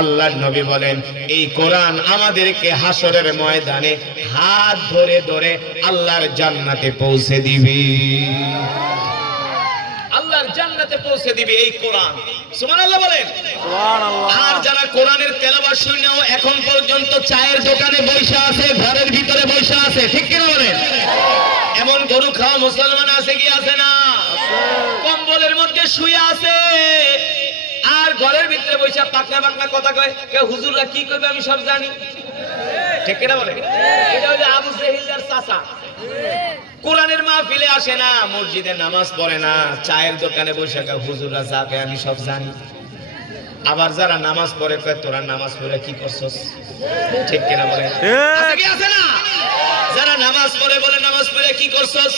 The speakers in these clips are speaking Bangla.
আল্লাহর নবী বলেন এই কোরআন আমাদেরকে হাসরের ময়দানে হাত ধরে ধরে আল্লাহর জান্নাতে পৌঁছে দিবে। আল্লাহর জান্নাতে পৌঁছে দিবে এই কোরআন। সুবহানাল্লাহ বলেন। সুবহানাল্লাহ। আর যারা কোরআনের তেলাওয়াত শুনেও এখন পর্যন্ত চায়ের দোকানে বসে আছে, ঘরের ভিতরে বসে আছে, ঠিক কি না বলেন? এমন গরু খাওয়া মুসলমান আছে কি আছে না? কম্বলের মধ্যে শুয়ে আছে আর ঘরের ভিতরে বসে পাকনা পাকনা কথা কয়, কে হুজুররা কি করবে আমি সব জানি, ঠিক কিনা বলে? এটা হলো আবু জেহেলের চাচা। কোরআনের মাহফিলে আসে না, মসজিদে নামাজ পড়ে না, চায়ের দোকানে বসে কয় হুজুররা যা কয় আমি সব জানি। আবার যারা নামাজ পড়ে কয় তোরা নামাজ পড়ে কি করছস, ঠিক কিনা বলে? আছে কি আছে না? যারা নামাজ পড়ে বলে নামাজ পড়ে কি করছস,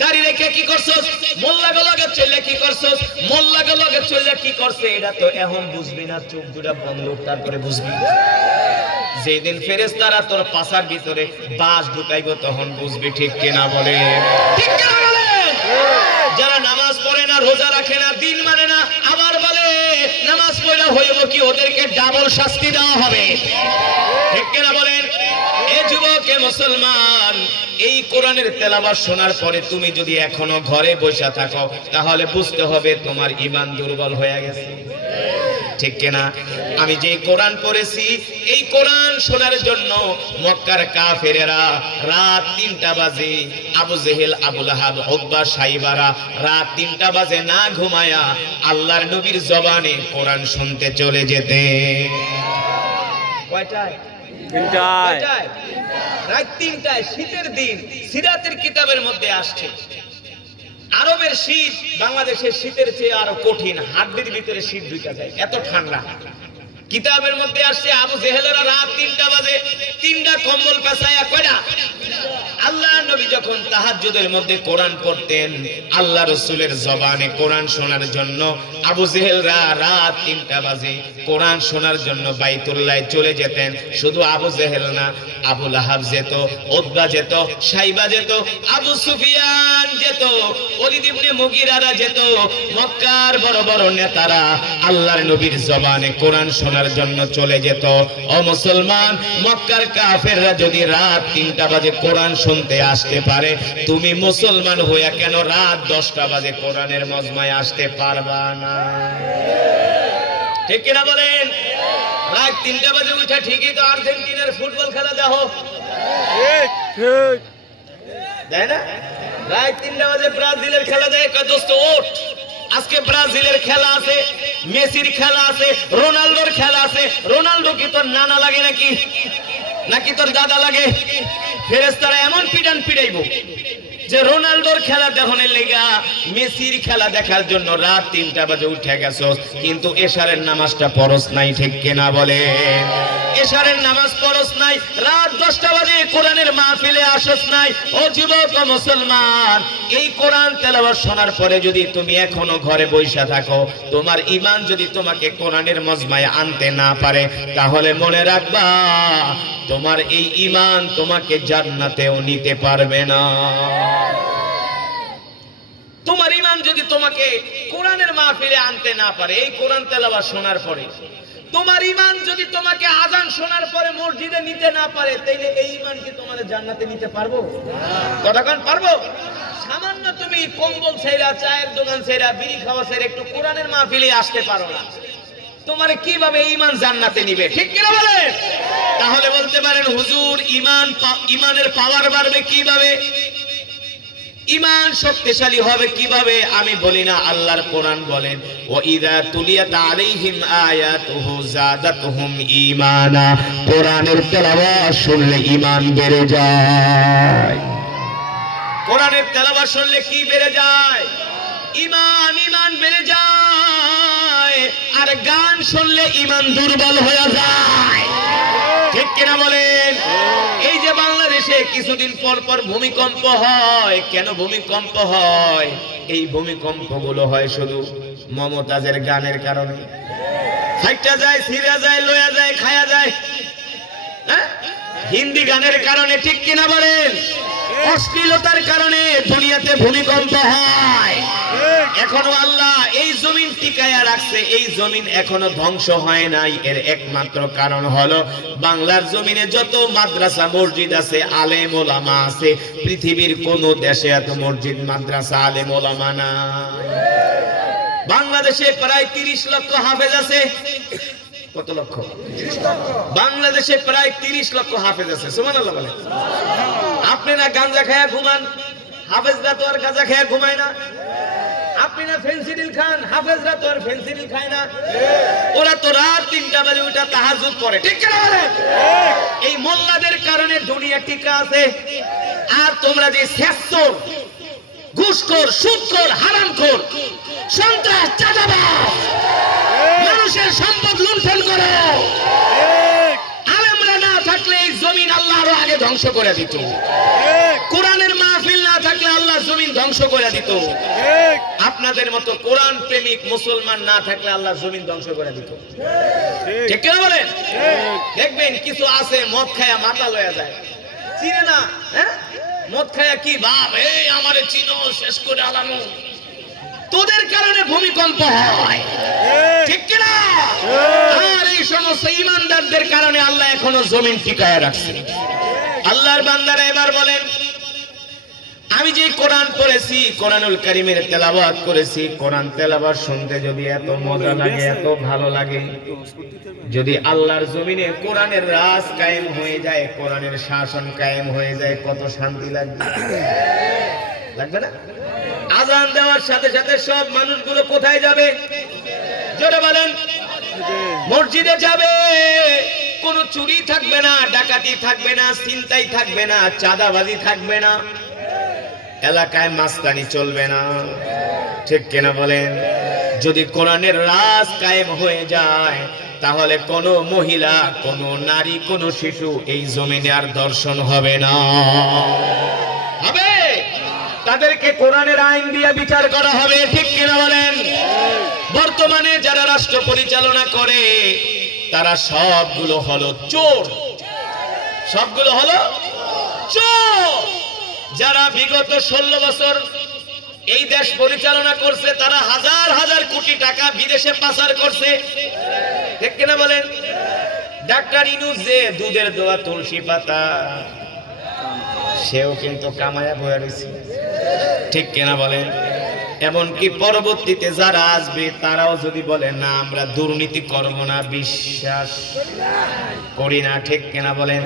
দাড়ি রেখে কি করছস, মোল্লাকে লগে চলে কি করছস, মোল্লাকে লগে চলে কি করছে, এটা তো এখন বুঝবি না, চোখ দুটা বন্ধ তারপরে বুঝবি। যেদিন ফেরেশতারা তোর পাছার ভিতরে বাস ঢুকাইবো তখন বুঝবি, ঠিক কিনা বলে? ঠিক কিনা বলে? যারা নামাজ পড়ে না, রোজা রাখে না, দিন মানে না, আবার বলে নামাজ পড়া হইব কি, ওদেরকে ডাবল শাস্তি দেওয়া হবে, ঠিক কিনা বলেন? এ যুবক, এ মুসলমান, এই কোরআনের তেলাওয়াত শোনার পরে তুমি যদি এখনো ঘরে বসে থাকো তাহলে বুঝতে হবে তোমার ঈমান দুর্বল হয়ে গেছে, ঠিক কিনা? আমি যে কোরআন পড়েছি এই কোরআন শোনার জন্য মক্কার কাফেরেরা রাত 3টা বাজে, আবু জেহেল, আবু লাহাব, উতবা, সাইবারা রাত 3টা বাজে না ঘুমায়া আল্লাহর নবীর জবানে কোরআন শুনতে চলে যেতে। কয়টায়? 3টায়। রাত 3টায়, শীতের দিন। সিরাতের কিতাবের মধ্যে আসছে আরবের শীত বাংলাদেশের শীতের চেয়ে আরো কঠিন, হাড্ডির ভিতরে শীত ঢুকে যায়, এত ঠান্ডা। কিতাবের মধ্যে আসছে আবু জেহেলেরা রাত 3টা বাজে 3টা কম্বল পেঁচায়া কয়টা। আল্লাহ নবী যখন তাহাজ্জুদের মধ্যে কোরআন পড়তেন, আল্লাহ রাসূলের জবানে কোরআন শোনার জন্য আবু জেহেলরা রাত 3টা বাজে কোরআন শোনার জন্য বাইতুল্লাহ চলে যেতেন। শুধু আবু জেহেল না, আবু লাহাব যেত, উতবা যেত, সাইবা যেত, আবু সুফিয়ান যেত, ওলীদ ইবনে মুগীরারা যেত, মক্কার বড় বড় নেতারা আল্লাহর নবীর জবানে কোরআন শোনার জন্য চলে যেত। ও মুসলমান, মক্কার কাফেররা যদি রাত 3টা বাজে কোরআন শুনতে আসতে পারে, তুমি মুসলমান হইয়া কেন রাত 10টা বাজে কোরআনের মজমায় আসতে পারবা না? ঠিক কিনা বলেন? রাত 3টা বাজে উঠে ঠিকই তো আর্জেন্টিনার ফুটবল খেলা দেখো, ঠিক তাই না? রাত 3টা বাজে ব্রাজিলের খেলা দেখে কয় দোস্ত ওঠ, আজকে ব্রাজিলের খেলা আছে, মেসির খেলা আছে, রোনালদোর খেলা আছে। রোনালদো কি তোর নানা লাগে নাকি, নাকি তোর দাদা লাগে? ফেরেশতারা এমন পিটান পিটাইবো যে রোনালদোর খেলা দেখানোর লেগা, মেসির খেলা দেখার জন্য রাত 3টা বাজে উঠে গেছস, কিন্তু এশারের নামাজটা পড়স নাই, ঠিক কিনা বলে? এশারের নামাজ পড়স নাই, রাত 10টা বাজে কোরআনের মাহফিলে আসস নাই। ও যুবক, ও মুসলমান, এই কোরআন তেলাওয়াত শোনার পরে যদি তুমি এখনো ঘরে বসে থাকো, তোমার ঈমান যদি তোমাকে কোরআনের মজমায় আনতে না পারে, তাহলে মনে রাখবা তোমার এই ঈমান তোমাকে জান্নাতেও নিতে পারবে না। তোমার ঈমান যদি তোমাকে কোরআনের মাহফিলে আনতে না পারে, এই কোরআন তেলাওয়াত শোনার পরে, তোমার ঈমান যদি তোমাকে আযান শোনার পরে মসজিদে নিতে না পারে, তাইলে এই ঈমান কি তোমার জান্নাতে নিতে পারবো? কতক্ষণ পারবো? সামান্য তুমি কম্বল ছেড়া, চায়ের দোকান ছেড়া, বিড়ি খাওয়া ছেড়া একটু কোরআনের মাহফিলে আসতে পারো না, তোমার কিভাবে ঈমান জান্নাতে নিবে, ঠিক কিনা বলেন? তাহলে বলতে পারেন হুজুর ঈমানের পাওয়ার বাড়বে কিভাবে, ঈমান শক্তিশালী হবে কিভাবে? আমি বলি না, আল্লাহর কোরআন বলেন ওয়া ইযা তুলিয়াত আলাইহিম আয়াতুহু যাদাতুহুম ঈমানা, কোরআনের তেলাওয়াত শুনলে ঈমান বেড়ে যায়। কোরআনের তেলাওয়াত শুনলে কি বেড়ে যায়? ঈমান, ঈমান বেড়ে যায়। আর গান শুনলে ঈমান দুর্বল হয়ে যায়, ঠিক কিনা বলেন? এই যে বাংলাদেশে কিছুদিন পর পর ভূমিকম্প হয়, কেন ভূমিকম্প হয়? এই ভূমিকম্প গুলো হয় শুধু মমতাজের গানের কারণে। ফাইটা যায়, ছিঁড়া যায়, লয়া যায়, খায়া যায়, হিন্দি গানের কারণে, ঠিক কিনা বলেন? অশ্লীলতার কারণে দুনিয়াতে ভূমিকম্প হয়। এখনো আল্লাহ এই জমিন টিকায়া রাখছে, এই জমিন এখনো ধ্বংস হয় নাই। এর একমাত্র কারণ হলো বাংলার জমিনে যত মাদ্রাসা মসজিদ আছে, আলেম ওলামা আছে, পৃথিবীর কোন দেশে এত মসজিদ মাদ্রাসা আলেম ওলামা না। বাংলাদেশে প্রায় 30 লক্ষ হাফেজ আছে। কত লক্ষ? বাংলাদেশে প্রায় 30 লক্ষ হাফেজ আছে। সুবহানাল্লাহ বলেন। আপনি না গাঁজা খায়া ঘুমান, হাফেজরা তো আর গাঁজা খায়া ঘুমায় না। আপনি না ফেন্সিডিল খান, হাফেজরা তো আর ফেন্সিডিল খায় না। ওরা তো রাত 3টা বাজে উঠা তাহাজ্জুদ পড়ে, ঠিক কি না বলেন? এই মোল্লাদের কারণে দুনিয়া টিকা আছে। আর তোমরা যে সেসর, ঘুষখোর, সুদখোর, হারামখোর, সন্ত্রাস, চাঁদাবাজ, মানুষের সম্পদ লুণ্ঠন করো, আলেমরা না থাকলে এই জমিন আল্লাহ আরো আগে ধ্বংস করে দিত। কোরআনের মাহফিল না থাকলে আল্লাহ জমিন ধ্বংস করে দিত। আপনাদের মতো কোরআন প্রেমিক মুসলমান না থাকলে আল্লাহ জমিন ধ্বংস করে দিত, ঠিক কি না বলেন? দেখবেন কিছু আছে মদ খায়া মাথা লয়া যায়, চিনে না। হ্যাঁ, মদ খায়া কি ভাব, এই আমারে চিনো, শেষ করে আলামু। তোদের কারণে ভূমিকম্প হয়, ঠিক কি না? আর এই সমস্ত ঈমানদারদের কারণে আল্লাহ এখনো জমিন টিকায় রাখছে। আল্লাহর বান্দারা এবার বলেন, আমি যে কোরআন পড়েছি, কোরআনুল কারীমের তেলাওয়াত করেছি, কোরআন তেলাওয়াত শুনতে যদি এত মজা লাগে, এত ভালো লাগে, যদি আল্লাহর জমিনে কোরআনের রাজ কায়েম হয়ে যায়, কোরআনের শাসন কায়েম হয়ে যায়, কত শান্তি লাগবে, লাগবে না? আজান দেওয়ার সাথে সাথে সব মানুষগুলো কোথায় যাবে? জোরে বলেন। মসজিদে যাবে। কোনো চুরি থাকবে না, ডাকাতি থাকবে না, ছিনতাই থাকবে না, চাঁদাবাজি থাকবে না, এলাকায় মাস্তানি চলবে না, ঠিক কিনা বলেন? যদি কোরআনের রাজ কায়েম হয়ে যায়, তাহলে কোনো মহিলা, কোনো নারী, কোনো শিশু এই জমিনে আর দর্শন হবে না। হবে, তাদেরকে কোরআনের আইন দিয়ে বিচার করা হবে, ঠিক কিনা বলেন? বর্তমানে যারা রাষ্ট্র পরিচালনা করে তারা সবগুলো হলো চোর, সবগুলো হলো চোর। যারা বিগত 16 বছর এই দেশ পরিচালনা করছে তারা হাজার হাজার কোটি টাকা বিদেশে পাচার করছে, ঠিক কিনা বলেন? ডাক্তার ইনুস যে দুধের দোয়া তুলসী পাতা, সেও কিন্তু কামায়া বয়ে রয়েছে, ঠিক কিনা বলেন? এমনকি পরবর্তীতে যারা আসবে তারাও যদি বলে না আমরা দুর্নীতি করব না, বিশ্বাস করি না, ঠিক কিনা বলেন?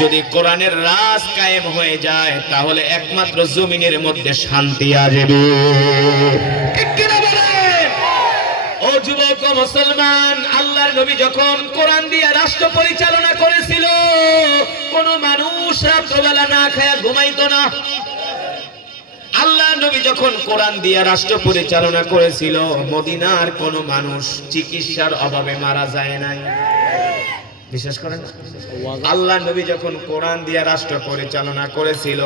যদি কোরআনের রাজ কায়েম হয়ে যায় তাহলে একমাত্র জমিনের মধ্যে শান্তি আসবে, ঠিক কিনা বলেন? ও যুবক মুসলমান, আল্লাহর নবী যখন কোরআন দিয়ে রাষ্ট্র পরিচালনা করেছিল, কোন মানুষ রাত্রবেলা না খায়া ঘুমাইতো না। আল্লাহ নবী যখন কোরআন দিয়ে রাষ্ট্র পরিচালনা করেছিল, মদিনার কোন মানুষ চিকিৎসার অভাবে মারা যায় নাই, বিশ্বাস করেন? আল্লাহ নবী যখন কোরআন দিয়ে রাষ্ট্র পরিচালনা করেছিল,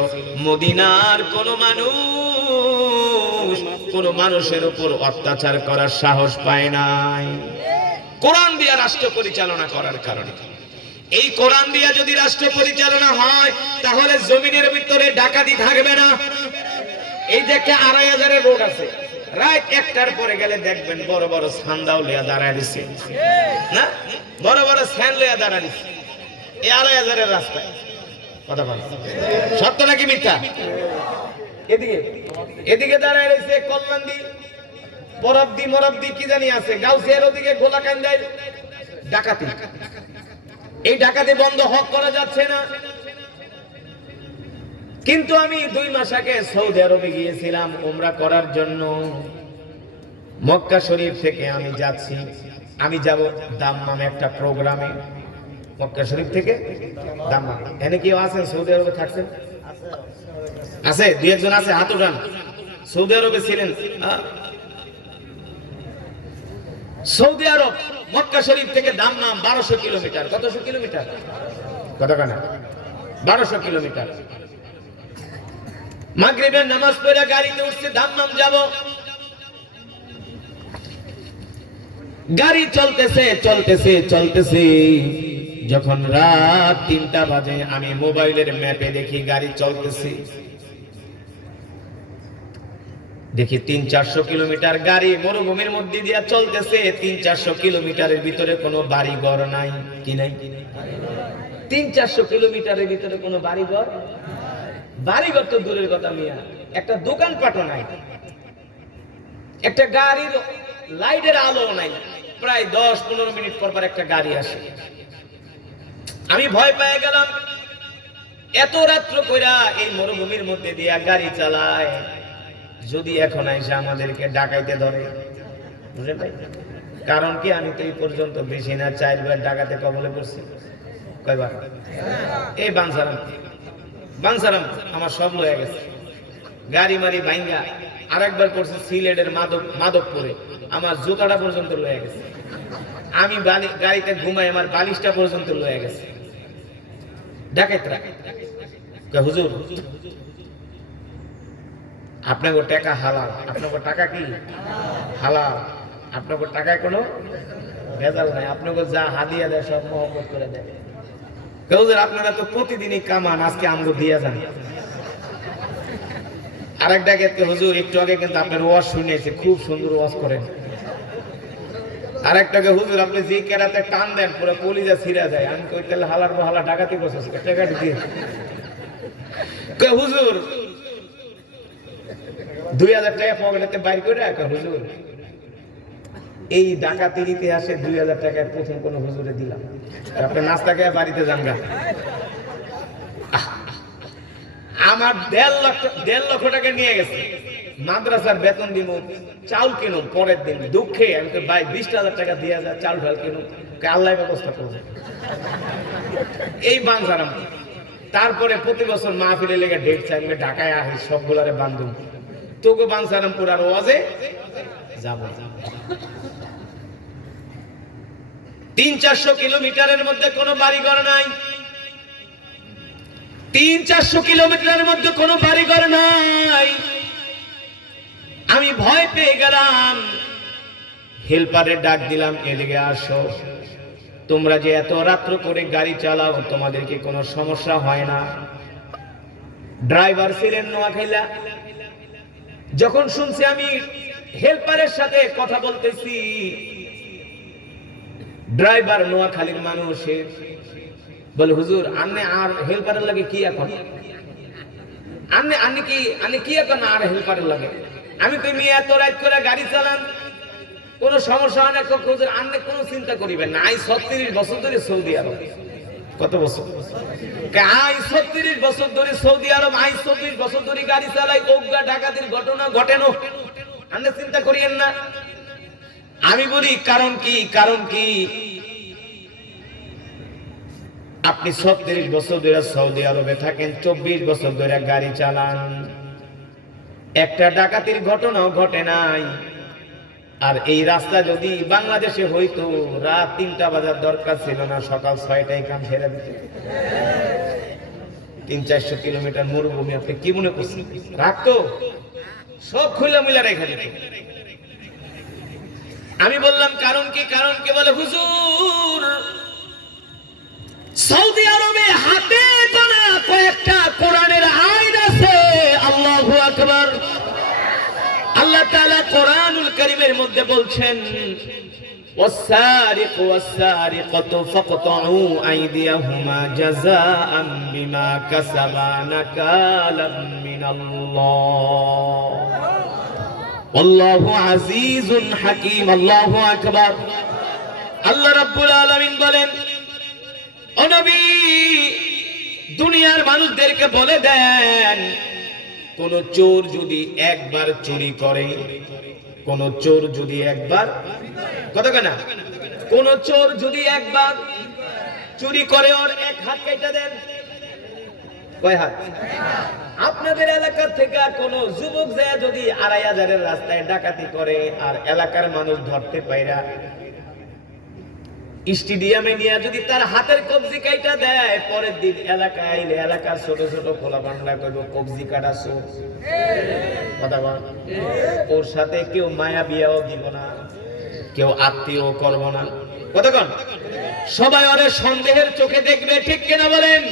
মদিনার কোন মানুষ কোন মানুষের উপর অত্যাচার করার সাহস পায় নাই, কোরআন দিয়ে রাষ্ট্র পরিচালনা করার কারণে। এই কোরআন দিয়ে যদি রাষ্ট্র পরিচালনা হয় তাহলে জমিনের ভিতরে ডাকাতি থাকবে না। এই দেখে 2500 রোড আছে, রাত 1টার পরে গেলে দেখবেন বড় বড় সান্দাও লিয়া দাঁড়ায় দিচ্ছে, না বড় বড় স্যান লিয়া দাঁড়ায় দিচ্ছে এই 2500 রাস্তায়। কথা বল, সত্য নাকি মিথ্যা? এদিকে এদিকে দাঁড়ায় রয়েছে কল্যাণদি, পরবদি, মরবদি, কি জানি আছে, গাউসিয়ার ওদিকে গোলাকান্দায় ডাকাতি। এই ডাকাতি বন্ধ হক করা যাচ্ছে না। কিন্তু আমি 2 মাস আগে সৌদি আরবে গিয়েছিলাম উমরা করার জন্য। মক্কা শরীফ থেকে আমি যাচ্ছি, আমি যাব দাম্মামে একটা প্রোগ্রামে। মক্কা শরীফ থেকে দাম্মাম। এনে কেউ আছেন সৌদি আরবে থাকছেন? আছে, 2-1 জন আছে, হাত উঠান। সৌদি আরবে ছিলেন? সৌদি আরব মক্কা শরীফ থেকে দাম্মাম 1200 কিলোমিটার। কতশো কিলোমিটার? কতখানা? 1200 কিলোমিটার। মাগরিবের নামাজ পড়ে গাড়িতে উঠছে, দাম্মাম যাব। গাড়ি চলতেছে চলতেছে চলতেছে, যখন রাত 3টা বাজে আমি মোবাইলের ম্যাপে দেখি গাড়ি চলতেছে, দেখি 300-400 কিলোমিটার গাড়ি মরুভূমির মধ্যে দিয়ে চলতেছে। 300-400 কিলোমিটারের ভিতরে কোনো বাড়ি ঘর নাই। কি নাই? 300-400 কিলোমিটারের ভিতরে কোনো বাড়ি ঘর, বাড়ি ঘর তো দূরের কথা মিয়া, একটা দোকানপাটও নাই, একটা গাড়ির লাইটের আলো নাই। প্রায় 10-15 মিনিট পর পর একটা গাড়ি আসে। আমি ভয় পেয়ে গেলাম, এত রাত্র কইরা এই মরুভূমির মধ্যে দিয়ে গাড়ি চালায়, যদি এখন এসে আমাদেরকে ডাকাইতে ধরে, বুঝলেন ভাই? কারণ কি, আমি তো এই পর্যন্ত বেশি না 4 বার ডাকাতে কবলে পড়ছি। কয়বার? এই বানসারাম আমার সব লয়ে গেছে, গাড়ি মারি ভাঙ্গা। আরেকবার পড়ছে সিলেটের মাদকপুরে, আমার জুতাটা পর্যন্ত লয়ে গেছে। আমি গাড়িতে ঘুমাই, আমার বালিশটা পর্যন্ত লয়ে গেছে ডাকাইতরা। হুজুর আপনাকে টাকা হালাল, আপনাকে টাকা কি হালাল, আপনাকে টাকায় কোনো ভেজাল নাই, আপনাকে যা হাদিয়া দেয় সব মহব্বত করে দেয়। হুজুর আপনারা তো প্রতিদিনই কামান, আজকে আমগো দিয়া যান। আরেকটা ক্ষেত্রে হুজুর একটু আগে কিন্তু আপনার ওয়াজ শুনেছি, খুব সুন্দর ওয়াজ করেন। আরেকটাকে হুজুর আপনি যে কেরাতে টান দেন পুরো কলিজা ছিঁড়া যায়। আমি কই তাহলে হালার হালা ডাকাতি করছিস, টাকা ঢুকিয়ে হুজুর 2000 টাকা পকেটেতে বাইর করে রাখা। হুজুর এই ডাকাতির ইতিহাসে 2000 টাকায় প্রথম কোন হুজুরে দিলাম, আপনি নাস্তা খেয়ে বাড়িতে যান গা। আমার 1.5 লক্ষ টাকা নিয়ে গেছে, মাদ্রাসার বেতন দিব, চাউল কিনুন পরের দিন। দুঃখে আমি তো ভাই 20,000 টাকা দিয়ে যা চাল ঢাল কিনুন, আল্লাহ ব্যবস্থা করবে। এই বানসারাম। তারপরে প্রতি বছর মাহফিলে লেগে ডেট চাইলে ঢাকায় আসি, সবগুলারে বান্ধব তোকে বানসারামপুর আর ওয়াজে যাব। 300-400 কিলোমিটারের মধ্যে কোনো বাড়িঘর নাই, 300-400 কিলোমিটারের মধ্যে কোনো বাড়িঘর নাই। আমি ভয় পেয়ে গেলাম, হেল্পারে ডাক দিলাম, এদিকে আসো। তোমরা যে এত রাত্র করে গাড়ি চালাও, তোমাদেরকে কোনো সমস্যা হয় না? ড্রাইভার ছিলেন নোয়াখাইলা। যখন শুনছি আমি হেল্পারের সাথে কথা বলতেছি, ড্রাইভার নোয়াখালীর মানুষ, বলে হুজুর আপনি আর হেল্পারের লাগে কি এখন, আপনি কি এখন আর হেল্পারের লাগে? আমি তো মেয়ে এত রাত করে গাড়ি চালান, কোন সমস্যা হয় না। হুজুর আপনি কোনো চিন্তা করিবেন না, 36 বছর ধরে সৌদি আরব। কত বছর? 36 বছর ধরে সৌদি আরব, 34 বছর ধরে গাড়ি চালাই, ওগা ডাকাতির ঘটনা ঘটে না, আপনি চিন্তা করিয়েন না। আমি বলি কারণ কি? কারণ কি? আপনি 36 বছর ধরে সৌদি আরবে থাকেন, 24 বছর ধরে গাড়ি চালান, একটা ডাকাতির ঘটনাও ঘটে নাই। আর এই রাস্তা যদি বাংলাদেশে হইতো, রাত 3টা বাজার দরকার ছিল না, সকাল 6টায় কাম ছেড়ে দিত। 300-400 কিলোমিটার মরুভূমি, আপনি কি মনে করছেন রাখতো? সব খুলে মিলে রেখে দিত। আমি বললাম কারণ কি? কারণ কি? বলে হুজুর সৌদি আরবে হাতে গোনা কয়েকটা কোরআনের আইন আছে। আল্লাহু আকবার। আল্লাহ তাআলা কোরআনুল কারীমের মধ্যে বলছেন, ওয়াস-সারিকু ওয়াস-সারিকাতু ফাকতাউ আইদিয়াহুমা জাযাআন বিমা কাসাবা নাকালাম মিনাল্লাহ ওয়াল্লাহু আজিজুন হাকীম। আল্লাহু আকবার। আল্লাহ রাব্বুল আলামিন বলেন, ও নবী দুনিয়ার মানুষদেরকে বলে দেন, কোন চোর যদি একবার চুরি করে, কোন চোর যদি একবার, কথা কেনা, কোন চোর যদি একবার চুরি করে ওর এক হাত কেটে দেন। কয় হাত? আপনাদের এলাকা থেকে কোন যুবক যায় যদি 2500-এর রাস্তায় ডাকাতি করে আর এলাকার মানুষ ধরতে পাইরা স্টেডিয়ামে নিয়ে যদি তার হাতের কবজি কাইটা দেয়, পরের দিন এলাকায় আইলে এলাকার ছোট ছোট খোলা বাংলা কইব কবজি কাটাছো। কথা বল। ওর সাথে কেউ মায়া বিয়াও দিব না, কেউ আত্মীয় করব না। কথা কন। সবাই ওরে সন্দেহের চোখে দেখবে, ঠিক কিনা বলেন?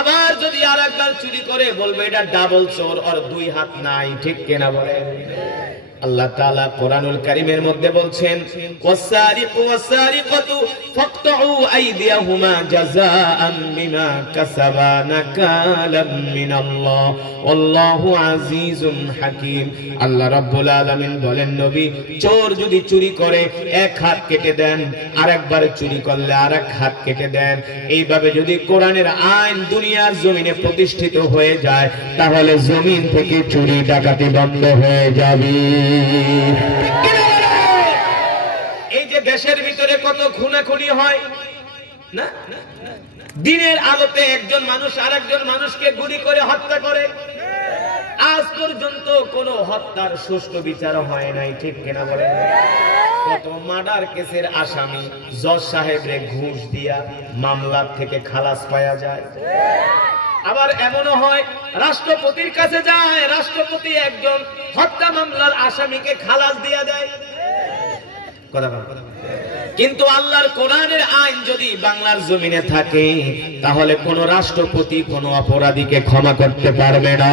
আবার যদি আর একবার চুরি করে বলবে এটা ডাবল চোর, ওর দুই হাত নাই, ঠিক কিনা বলেন? আল্লাহ তাআলা কোরআনুল কারীমের মধ্যে বলছেন ওয়াসারিকু ওয়াসারিকাতু ফাকতাউ আইদিয়াহুমা জাযাআন বিমা কাসাবা নাকালাম মিনাল্লাহ আল্লাহু আজিজুন হাকীম। আল্লাহ রাব্বুল আলামিন বলেন, নবী, চোর যদি চুরি করে এক হাত কেটে দেন, আরেকবার চুরি করলে আরেক হাত কেটে দেন। এইভাবে যদি কোরআনের আইন দুনিয়ার জমিনে প্রতিষ্ঠিত হয়ে যায়, তাহলে জমিন থেকে চুরি ডাকাতি বন্ধ হয়ে যাবে। এই যে দেশের ভিতরে কত খুনাখুনি হয় না, দিনের আলোতে একজন মানুষ আরেকজন মানুষকে গুলি করে হত্যা করে, আজ পর্যন্ত কোনো হত্যার সুষ্ঠু বিচার হয় নাই, ঠিক কিনা বলেন? কত মার্ডার কেসের আসামি জজ সাহেবরে ঘুষ দিয়া মামলার থেকে খালাস পাওয়া যায়। আবার এমনও হয় রাষ্ট্রপতির কাছে যায়, রাষ্ট্রপতি একজন হত্যা মামলার আসামিকে খালাস দিয়া দেয়। কথা বল। কিন্তু আল্লাহর কোরআনের আইন যদি বাংলার জমিনে থাকে, তাহলে কোন রাষ্ট্রপতি কোন অপরাধীকে ক্ষমা করতে পারবে না,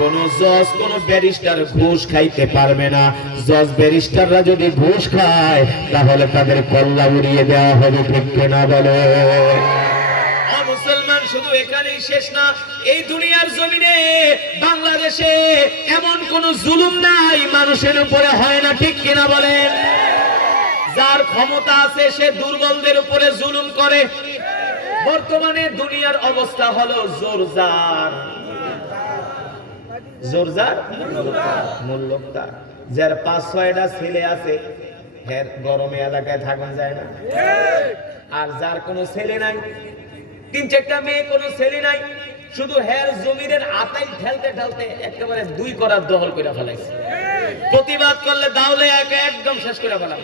কোন জজ কোন ব্যারিস্টার ঘুষ খাইতে পারবে না। জজ ব্যারিস্টাররা যদি ঘুষ খায়, তাহলে তাদের কল্লা উড়িয়ে দেওয়া হবে, ঠিক কিনা বলে? মুসলমান শুধু এখানেই শেষ না, এই দুনিয়ার জমিনে বাংলাদেশে এমন কোন জুলুম নাই মানুষের উপরে হয় না, ঠিক কিনা বলেন? যার ক্ষমতা আছে সে দুর্বলদের উপরে জুলুম করে। বর্তমানে দুনিয়ার অবস্থা হলো জোরজার জোরজার মুল্লুকদার, যার ৫-৬টা ছেলে আছে, এর গরমে এলাকায় থাকা যায় না। আর যার কোনো ছেলে নাই, ৩-৪টা মেয়ে, কোনো ছেলে নাই, শুধু হের জমিনের আতাই ঠেলতে ঠেলতে একেবারে ২ করার দখল করে ফেলাইছে। প্রতিবাদ করলে দাওলে একদম শেষ করে ফেলাম।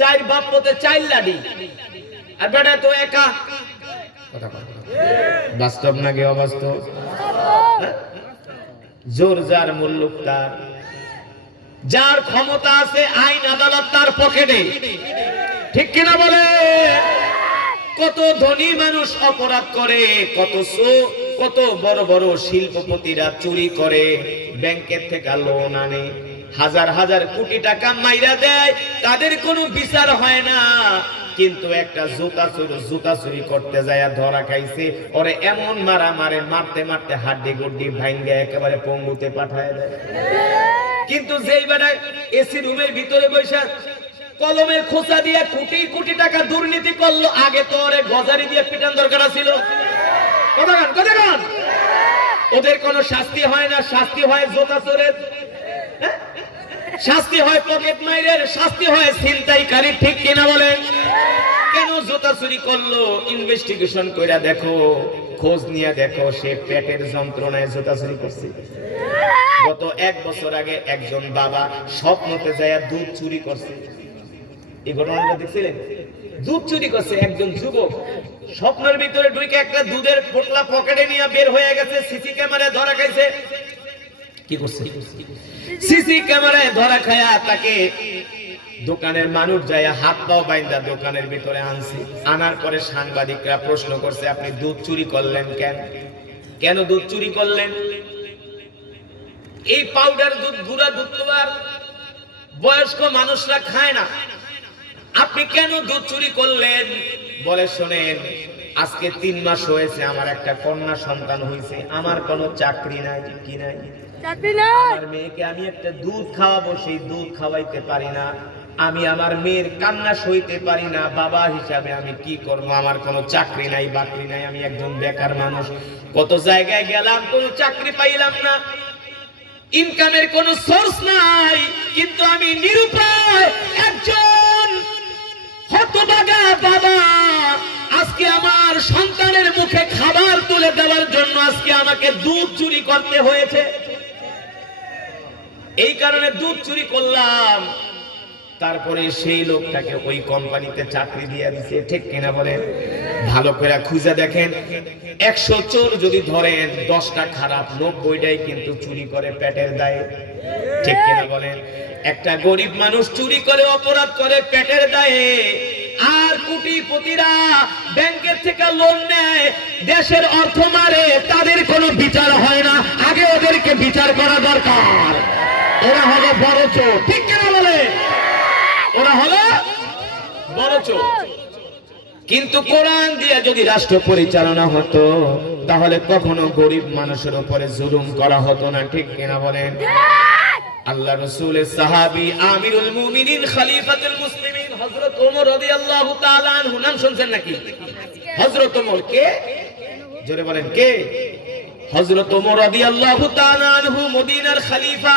৪ বাপ পথে ৪ লাডি, আর বেটা তো একা। বাস্তব নাকি অবাস্তব? জোরজার মুল্লুকদার, যার ক্ষমতা আছে আইন আদালত তার পকেটে, ঠিক কিনা বলে? কত ধনী মানুষ অপরাধ করে, কত বড় বড় শিল্পপতিরা চুরি করে, ব্যাংকের থেকে লোন আনে, হাজার হাজার কোটি টাকা মাইরা দেয়, তাদের কোনো বিচার হয় না। কিন্তু একটা জুতা চুরি করতে যায় ধরা খাইছে, ওরে এমন মারতে মারতে হাড্ডি গুড্ডি ভাঙ্গে একেবারে পঙ্গুতে পাঠায় দেয়। কিন্তু যেই বেটা এসি রুমের ভিতরে বসে কলমের খোঁচা দিয়ে কোটি কোটি টাকা দুর্নীতি করলো, আগে তো ওরে গজারি দিয়ে পিটান দরকার ছিল। ওদের কোনো শাস্তি হয় না, শাস্তি হয় জোতা চোরের, শাস্তি হয় পকেট মাইরের, শাস্তি হয় ছিনতাইকারী, ঠিক কিনা বলেন? কেন জুতা চুরি করলো? ইনভেস্টিগেশন কইরা দেখো, খোঁজ নিয়ে দেখো, সে পেটের যন্ত্রণায় জুতা চুরি করছে। গত 1 বছর আগে একজন বাবা স্বপ্নতে যায় দুধ চুরি করছে। এই ঘটনাটা দেখছিলেন? দুধ চুরি করছে একজন যুবক, স্বপ্নের ভিতরে ঢুকে একটা দুধের পোটলা পকেটে নিয়ে বের হয়ে গেছে, সিসি ক্যামেরায় ধরা খাইছে। কি করছে? সিসি ক্যামেরায় ধরা খায়া তাকে দোকানের মানুষ যায় হাত পাও বাইন্দা দোকানের ভিতরে আনছে। আনার পরে সাংবাদিকরা প্রশ্ন করছে, আপনি দুধ চুরি করলেন কেন? কেন দুধ চুরি করলেন? এই পাউডার দুধ, গুঁড়া দুধ তো আর বয়স্ক মানুষরা খায় না, আপনি কেন দুধ চুরি করলেন? বলে, শোনেন, আজকে 3 মাস হয়েছে আমার একটা কন্যা সন্তান হয়েছে, আমার কোনো চাকরি নাই, কি নাই, আমার মেয়েকে আমি একটা দুধ খাওয়াবো, সেই দুধ খাওয়াইতে পারি না, আমি আমার মেয়ের কান্না সইতে পারি না, বাবা হিসাবে আমি কি করব? আমার কোনো চাকরি নাই, বাকরি নাই, আমি একজন বেকার মানুষ, কত জায়গায় গেলাম, কোনো চাকরি পাইলাম না, ইনকামের কোনো সোর্স নাই, কিন্তু আমি নিরুপায় একজন হতভাগা বাবা। আজকে আমার সন্তানের মুখে খাবার তুলে দেওয়ার জন্য আজকে আমাকে দুধ চুরি করতে হয়েছে, এই কারণে দুধ চুরি করলাম। তারপরে সেই লোকটাকে ওই কোম্পানিতে চাকরি দিয়ে দিছে, ঠিক কিনা বলেন? ভালো করে খুঁজে দেখেন, 100 চোর যদি ধরেন 10টা খারাপ, 90টাই কিন্তু চুরি করে পেটের দায়ে, ঠিক কিনা বলেন? একটা গরিব মানুষ চুরি করে, অপরাধ করে পেটের দায়ে, কোটিপতিরা ব্যাংকের থেকে লোন নেয়, দেশের অর্থ মারে, তাদের কোনো বিচার হয় না, আগে ওদেরকে বিচার করা দরকার। ওরা হলো বড় চোর, ঠিক কিনা বলে? ওরা হলো বড় চোর। কিন্তু কোরআন দিয়ে যদি রাষ্ট্র পরিচালনা হতো তাহলে কখনো গরিব মানুষের উপরে জুলুম করা হতো না, ঠিক কিনা বলেন? আল্লাহ রাসূলের সাহাবী আমিরুল মুমিনিন খলিফাতুল মুসলিমিন হযরত ওমর রাদিয়াল্লাহু তাআলা আনহু, নাম শুনছেন নাকি? হযরত ওমর কে? জোরে বলেন কে? হযরত ওমর রাদিয়াল্লাহু তাআলা আনহু মদিনার খলিফা,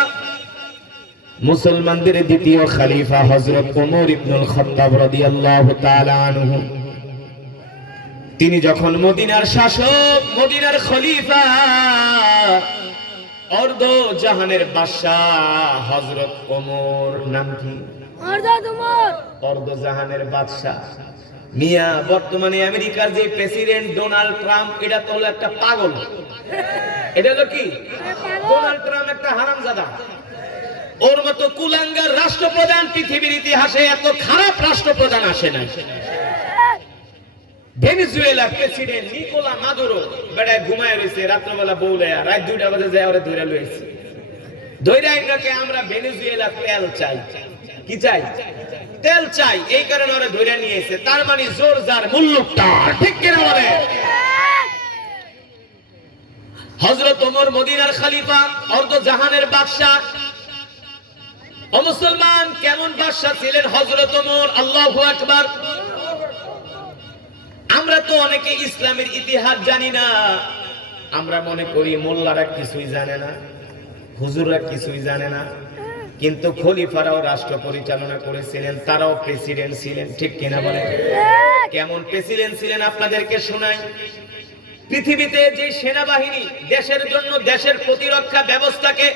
মুসলমানদের দ্বিতীয় খলিফা হযরত ওমর ইবনুল খাত্তাব রাদিয়াল্লাহু তাআলা আনহু। তিনি যখন মদিনার শাসক, মদিনার খলিফা, অর্ধ জাহানের বাদশাহ হযরত ওমর, নাম কি? অর্ধ জাহানের বাদশাহ। মিয়া, বর্তমানে আমেরিকার যে প্রেসিডেন্ট ডোনাল্ড ট্রাম্প, এটা তো হলো একটা পাগল। এটা হলো কি? ডোনাল্ড ট্রাম্প একটা হারামজাদা। ওর মতো কুলাঙ্গার রাষ্ট্রপ্রধান পৃথিবীর ইতিহাসে এত খারাপ রাষ্ট্রপ্রধান আসে না। ভেনেজুয়েলা প্রেসিডেন্ট নিকোলা মাদুরো বেড়ায় ঘুমায় রয়েছে, রাত্রবেলা বউলায়া রাত 2টা বাজে যায় ওরে ধরে লইছে। ধইরা ইন্নাকে আমরা ভেনেজুয়েলা তেল চাই। কি চাই? তেল চাই। এই কারণে ওরে ধরে নিয়েছে। তার মানে জোর যার মুল্লুকটা, ঠিক কিনা বলে? হযরত ওমর মদিনার খলিফা, অর্ধ জাহানের বাদশা। ও মুসলমান, কেমন বাদশা ছিলেন হযরত ওমর? আল্লাহু আকবার। আমরা তো অনেকে ইসলামের ইতিহাস জানি না। আমরা মনে করি মোল্লারা কিছুই জানে না, হুজুররা কিছুই জানে না। কিন্তু খলিফারাও রাষ্ট্র পরিচালনা করেছিলেন, তারাও প্রেসিডেন্ট ছিলেন, ঠিক কিনা বলেন? কেমন প্রেসিডেন্ট ছিলেন আপনাদেরকে শোনাই। পৃথিবীতে যে সেনাবাহিনী দেশের জন্য, দেশের প্রতিরক্ষা ব্যবস্থাকে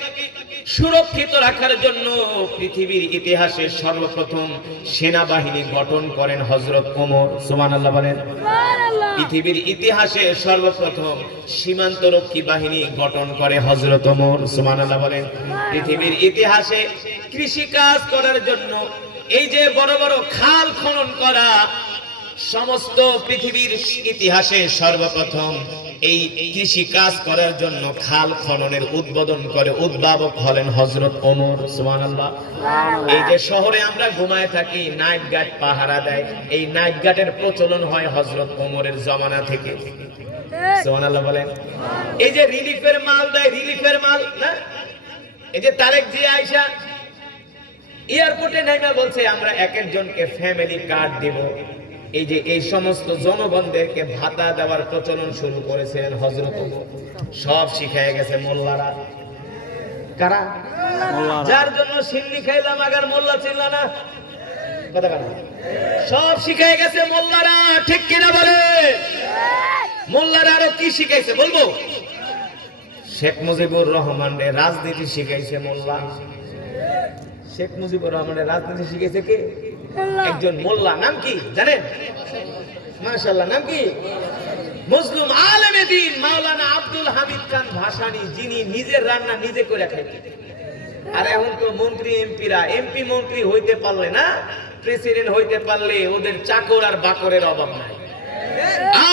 সুরক্ষিত রাখার জন্য পৃথিবীর ইতিহাসে সর্বপ্রথম সেনাবাহিনী গঠন করেন হযরত ওমর। সুবহানাল্লাহ বলেন। পৃথিবীর ইতিহাসে সর্বপ্রথম সীমান্তরক্ষী বাহিনী গঠন করে হযরত ওমর। সুবহানাল্লাহ বলেন। পৃথিবীর ইতিহাসে কৃষি কাজ করার জন্য, এই যে বড় বড় খাল খনন করা, সমস্ত পৃথিবীর ইতিহাসে সর্বপ্রথম এই কৃষি কাজ করার জন্য খাল খননের উদ্বোধন করে উদ্ভাবক হলেন হযরত ওমর। সুবহানাল্লাহ। এই যে শহরে আমরা ঘুমায় থাকি, নাইট গার্ড পাহারা দেয়, এই নাইট গার্ডের প্রচলন হয় হযরত ওমরের জমানা থেকে। সুবহানাল্লাহ বলেন। এই যে রিলিফের মাল দেয়, রিলিফের মাল না, এই যে তারেক জিয়া আয়েশা এয়ারপোর্টে নাইমা বলছে আমরা এক একজনকে ফ্যামিলি কার্ড দেব। এই যে এই সমস্ত জনগণদেরকে ভাতা দেওয়ার প্রচলন শুরু করেছিলেন হযরত ওমর। সব শিখায় গেছে মোল্লারা। কারা? যার জন্য সিন্নি খাইলাম আগার মোল্লা ছিল না, কথা বলেন। সব শিখায় গেছে মোল্লারা, ঠিক কিনা বলে? মোল্লারা আরো কি শিখাইছে বলবো? শেখ মুজিবুর রহমানের রাজনীতি শিখাইছে মোল্লা। শেখ মুজিবুর রহমানের রাজনীতি শিখাইছে কে? একজন মোল্লা। নাম কি জানেন? মাশাআল্লাহ, নাম কি? মুসলিম আলেমে দ্বীন মাওলানা আব্দুল হামিদ খান ভাসানী, যিনি নিজের রান্না নিজে করে খাইতেন। আর এখন তো মন্ত্রী এমপিরা, এমপি মন্ত্রী হইতে পারলে না, প্রেসিডেন্ট হইতে পারলে ওদের চাকর আর বাকরের অভাব নাই।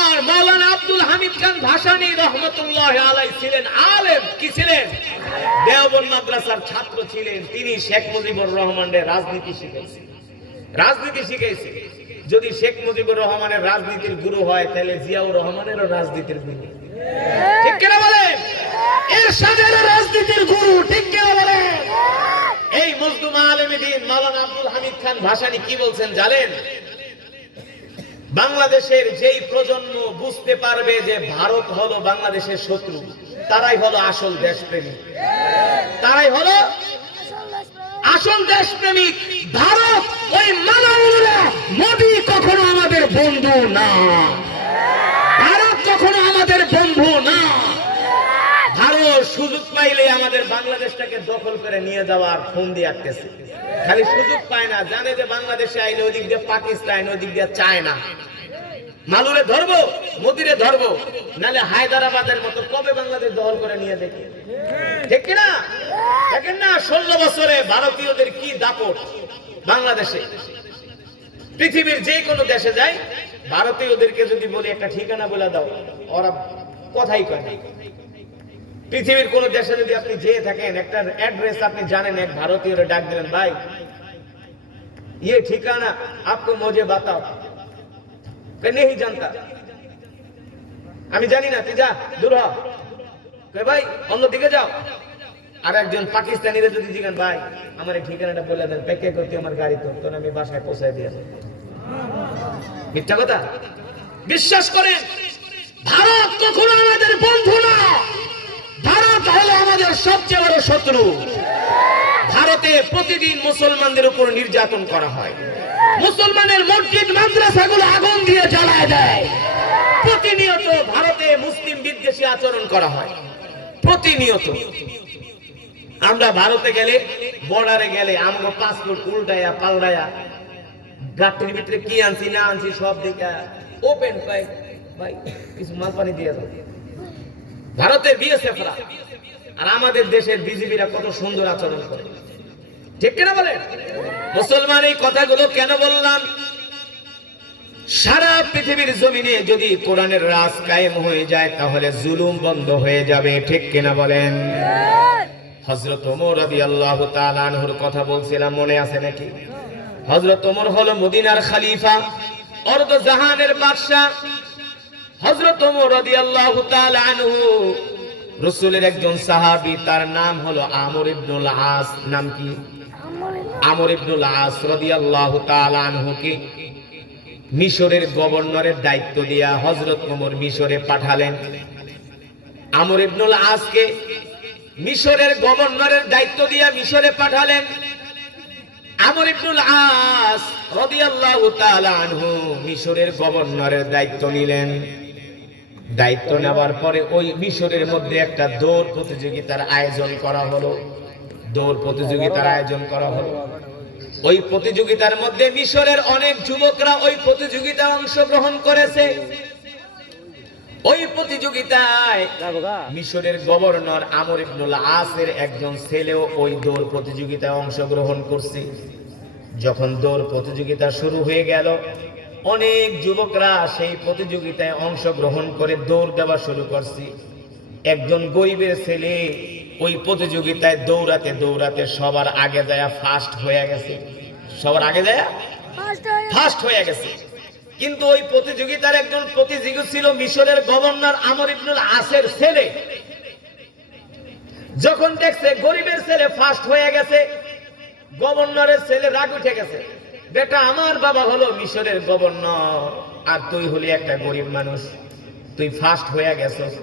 আর মাওলানা আব্দুল হামিদ খান ভাসানী রহমাতুল্লাহি আলাইহি ছিলেন আলেম। কি ছিলেন? দেওবন্দ মাদ্রাসার ছাত্র ছিলেন। তিনি শেখ মুজিবুর রহমানের রাজনীতি শিখাইছেন। রাজনীতি শিখাইছে। যদি শেখ মুজিবুর রহমানের রাজনীতির গুরু হয় তাহলে জিয়াউর রহমানেরও রাজনীতির গুরু, ঠিক কিনা বলেন? এরশাদের রাজনীতির গুরু, ঠিক কিনা বলেন? এই মজলুম আলেমে দ্বীন মাওলানা আব্দুল হামিদ খান ভাসানী কি বলছেন জানেন? বাংলাদেশের যেই প্রজন্ম বুঝতে পারবে যে ভারত হলো বাংলাদেশের শত্রু, তারাই হলো আসল দেশপ্রেমিক, তারাই হলো আসল দেশপ্রেমিক। ভারত ওই মানবরা, মোদি কখনো আমাদের বন্ধু না, ভারত কখনো আমাদের বন্ধু না। ভারত সুযোগ পাইলে আমাদের বাংলাদেশটাকে দখল করে নিয়ে যাওয়ার ফোন দিয়ে আটকেছে। খালি সুযোগ পায় না, জানে যে বাংলাদেশে আইলে ওদিক দিয়ে পাকিস্তান, ওদিক দিয়ে চায়না। মালুরে ধরবো, মোদিরে ধরবো, নালে হায়দ্রাবাদের মতো কবে বাংলাদেশ দখল করে নিয়ে দেখি, ঠিক কিনা? দেখেন না 16 বছরে ভারতীয়দের কি দাপট বাংলাদেশে। পৃথিবীর যে কোনো দেশে যায়, ভারতীয়দেরকে যদি বলি একটা ঠিকানা বলে দাও, ওরা কথাই কয় না। পৃথিবীর কোন দেশে যদি আপনি যেয়ে থাকেন, একটা অ্যাড্রেস আপনি জানেন, এক ভারতীয়রে ডাক দিলেন, ভাই ये ठिकाना आपको मुझे बताओ, नहीं जानता, আমি জানি না, তুই যা দূর হ, ভাই অন্যদিকে যাও। আর একজন পাকিস্তানিরা যদি জিজ্ঞাসা, ভাই আমার এই ঠিকানাটা বলে দেন, প্যাকে করতে আমার গাড়ি তো, তোর আমি বাসায় পৌঁছায় দিয়ে আসবো। মিথ্যা কথা? বিশ্বাস করেন, ভারত কখনো আমাদের বন্ধু না, ভারত হলো আমাদের সবচেয়ে বড় শত্রু। ভারতে প্রতিদিন মুসলমানদের উপর নির্যাতন করা হয়, মুসলমানের মসজিদ মাদ্রাসাগুলো আগুন দিয়ে জ্বালায় দেয়, প্রতিনিয়ত ভারতে মুসলিম বিদ্বেষী আচরণ করা হয়, প্রতিনিয়ত। আমরা ভারতে গেলে, বর্ডারে গেলে, আমরা পাসপোর্ট উল্টায়া পাল্টায়া, গাড়ির ভিতরে কি আনছি না আনছি সব দেখা ওপেন পাই, ভাই কিছু মাল পানি দিয়ে দাও। ভারতের বিএসএফরা আর আমাদের দেশের বিজিবিরা কত সুন্দর আচরণ করে, ঠিক কিনা বলেন? মুসলমান এই কথাগুলো কেন বললাম? সারা পৃথিবীর জমিনে যদি কোরআনের রাজ কায়েম হয়ে যায়, তাহলে জুলুম বন্ধ হয়ে যাবে, ঠিক কিনা বলেন? হযরত ওমর রাদিয়াল্লাহু তাআলা আনহুর কথা বলছিলাম, মনে আছে নাকি? হযরত ওমর হলো মদিনার খলিফা, অর্ধ জাহানের বাদশা। হযরত ওমর রাদিয়াল্লাহু তাআলা আনহু রাসূলের একজন সাহাবী, তার নাম হলো আমর ইবনুল আস। নাম কি? আমর ইবনুল আস রাদিয়াল্লাহু তাআলা আনহুকে মিশরের গভর্নরের দায়িত্ব দিয়া হযরত ওমর মিশরে পাঠালেন। আমর ইবনুল আসকে মিশরের গভর্নরের দায়িত্ব দিয়া মিশরে পাঠালেন। আমর ইবনুল আস রাদিয়াল্লাহু তাআলা আনহু মিশরের গভর্নরের দায়িত্ব নিলেন। দায়িত্ব নেওয়ার পরে ওই মিশরের মধ্যে একটা দৌড় প্রতিযোগিতার আয়োজন করা হলো। দৌড় প্রতিযোগিতার আয়োজন করা হলো। ওই প্রতিযোগিতার মধ্যে মিশরের অনেক যুবকরা ওই প্রতিযোগিতায় অংশগ্রহণ করেছে। ওই প্রতিযোগিতায় মিশরের গভর্নর আমর ইবনুল আসের একজন ছেলেও ওই দৌড় প্রতিযোগিতায় অংশগ্রহণ করছে। যখন দৌড় প্রতিযোগিতা শুরু হয়ে গেল, অনেক যুবকরা সেই প্রতিযোগিতায় অংশগ্রহণ করে দৌড় দেওয়া শুরু করছে। একজন গরিবের ছেলে ওই প্রতিযোগিতায় দৌড়াতে দৌড়াতে সবার আগে যায় ফার্স্ট হয়ে গেছে। সবার আগে যায় ফার্স্ট হয়ে গেছে। কিন্তু ওই প্রতিযোগিতার একজন প্রতিযোগী ছিল মিশরের গভর্নর আমর ইবনুল আসের ছেলে। যখন দেখছে গরিবের ছেলে ফার্স্ট হয়ে গেছে, গভর্নরের ছেলে রাগ উঠে গেছে, বেটা আমার বাবা হলো মিশরের গভর্নর আর তুই হলি একটা গরিব মানুষ, তুই ফার্স্ট হয়ে গেছস।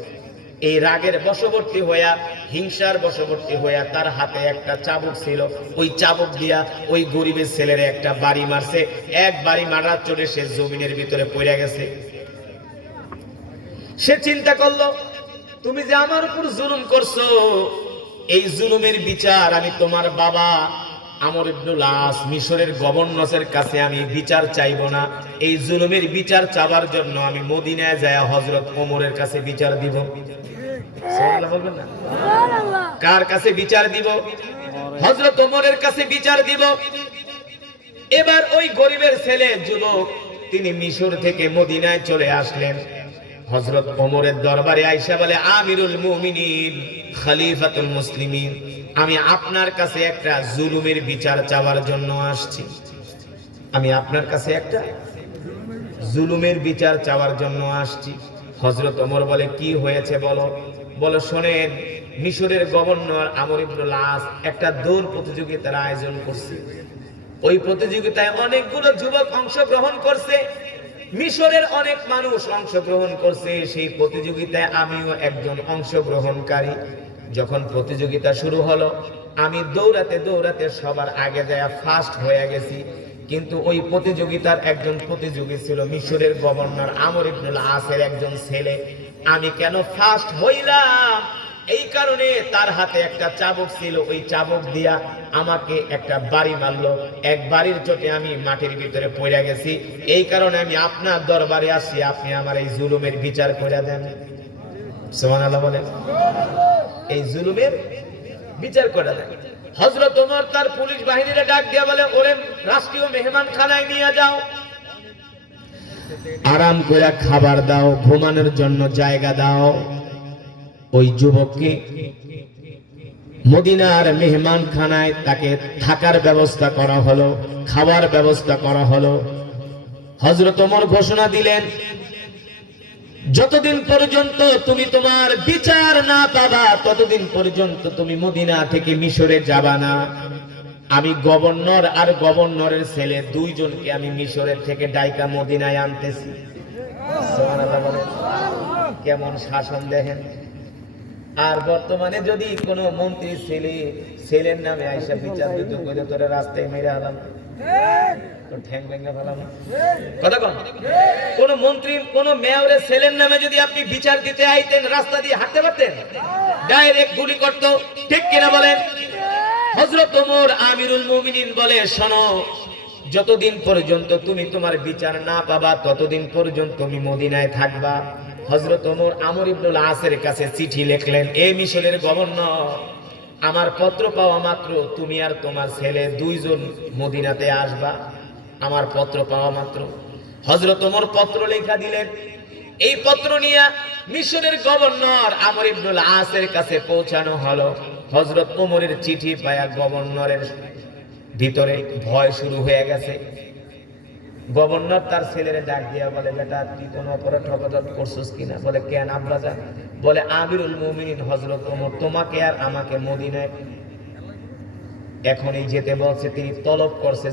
এই রাগের বশবর্তী হইয়া, হিংসার বশবর্তী হইয়া তার হাতে একটা চাবুক ছিল, ওই চাবুক দিয়া ওই গরিবের ছেলের একটা বাড়ি মারছে। এক বাড়ি মারার চলে সে জমিনের ভিতরে পড়ে গেছে। সে চিন্তা করলো, তুমি যে আমার উপর জুলুম করছো, এই জুলুমের বিচার আমি তোমার বাবা আমর ইবনুল আস মিশরের গভর্নরের কাছে আমি বিচার চাইবো না। এই জুলুমের বিচার চাওয়ার জন্য আমি মদিনায় যায় হযরত ওমরের কাছে বিচার দিব। সুবহানাল্লাহ বলবেন না? কার কাছে বিচার দিব? হযরত ওমরের কাছে বিচার দিব। এবার ওই গরিবের ছেলে যুবক তিনি মিশর থেকে মদিনায় চলে আসলেন। হযরত ওমরের দরবারে আয়েশা বলে, আমিরুল মুমিনিন, খলিফাতুল মুসলিমিন, আমি আপনার কাছে একটা জুলুমের বিচার চাওয়ার জন্য আসছি। আমি আপনার কাছে একটা জুলুমের বিচার চাওয়ার জন্য আসছি। হযরত ওমর বলে, কি হয়েছে বলো? বলো, শোনেন, মিশরের গভর্নর আমর ইবনুল আস একটা দৌড় প্রতিযোগিতার আয়োজন করছে। ওই প্রতিযোগিতায় অনেকগুলো যুবক অংশগ্রহণ করছে, মিশরের অনেক মানুষ অংশগ্রহণ করছে। সেই প্রতিযোগিতায় আমিও একজন অংশগ্রহণকারী। যখন প্রতিযোগিতা শুরু হলো, আমি দৌড়াতে দৌড়াতে সবার আগে যায় ফার্স্ট হয়ে গেছি। কিন্তু ওই প্রতিযোগিতার একজন প্রতিযোগী ছিল মিশরের গভর্নর আমর ইবনুল আসের একজন ছেলে। আমি কেন ফার্স্ট হইলাম? এই কারণে তার হাতে একটা চাবুক ছিল, ওই চাবুক দিয়া আমাকে একটা বাড়ি মারলো। এক বাড়ির চোটে আমি মাটির ভিতরে পড়ে গেছি। এই কারণে আমি আপনার দরবারে আসি, আপনি আমার এই জুলুমের বিচার করে দেন। সুবহানাল্লাহ বলেন। এই জুলুমের বিচার করে দেন। হযরত ওমর তার পুলিশ বাহিনীরে ডাক দিয়া বলে, ওরে রাষ্ট্রীয় মেহমানখানায় নিয়ে যাও। আরাম করে খাবার দাও, ঘুমানোর জন্য জায়গা দাও। ওই যুবককে মদিনার মেহমানখানায় তাকে থাকার ব্যবস্থা করা হলো, খাবার ব্যবস্থা করা হলো। হযরত ওমর ঘোষণা দিলেন, যতদিন পর্যন্ত তুমি তোমার বিচার না পাবা ততদিন পর্যন্ত তুমি মদিনা থেকে মিশরে যাবা না। আমি গভর্নর আর গভর্নরের ছেলে দুইজনকে আমি মিশরের থেকে ডাইকা মদিনায় আনতেছি। সুবহানাল্লাহ বলেন। কেমন শাসন দেখেন। আর বর্তমানে যদি কোনো মন্ত্রী ছেলের নামে আইসা বিচার দিত, কইলে তোরা রাস্তায় মেরে আলাম, ঠ্যাং ভেঙে ফেলাম। কথা কন। কোন মন্ত্রী কোন মেয়রের ছেলের নামে যদি আপনি বিচার দিতে আইতেন, রাস্তা দিয়ে হাঁটতে পারতেন? ডাইরেক্ট গুলি করতো, ঠিক কিনা বলেন? হযরত ওমর আমিরুল মুমিনিন বলে, শোনো, যতদিন পর্যন্ত তুমি তোমার বিচার না পাবা ততদিন পর্যন্ত তুমি মদিনায় থাকবা। হযরত ওমর আমর ইবনুল আসের কাছে চিঠি লিখলেন, এই মিশরের গভর্নর, আমার পত্র পাওয়া মাত্র তুমি আর তোমার ছেলে দুইজন মদিনাতে আসবা। আমার পত্র পাওয়া মাত্র হযরত ওমর পত্র লেখা দিলেন। এই পত্র নিয়ে মিশরের গভর্নর আমর ইবনুল আসের কাছে পৌঁছানো হলো। হযরত ওমরের চিঠি পায়া গভর্নরের ভিতরে ভয় শুরু হয়ে গেছে। গভর্নর তার ছেলেরে ডাক দিয়া বলে, বেটা তুই কোনো অপরাধ টপরাধ করছিস কিনা? বলে, কেন আব্বাজান? বলে, আমিরুল মুমিনিন হযরত ওমর তোমাকে আর আমাকে মদিনায় এখনই যেতে বলছে, তিনি তলব করছে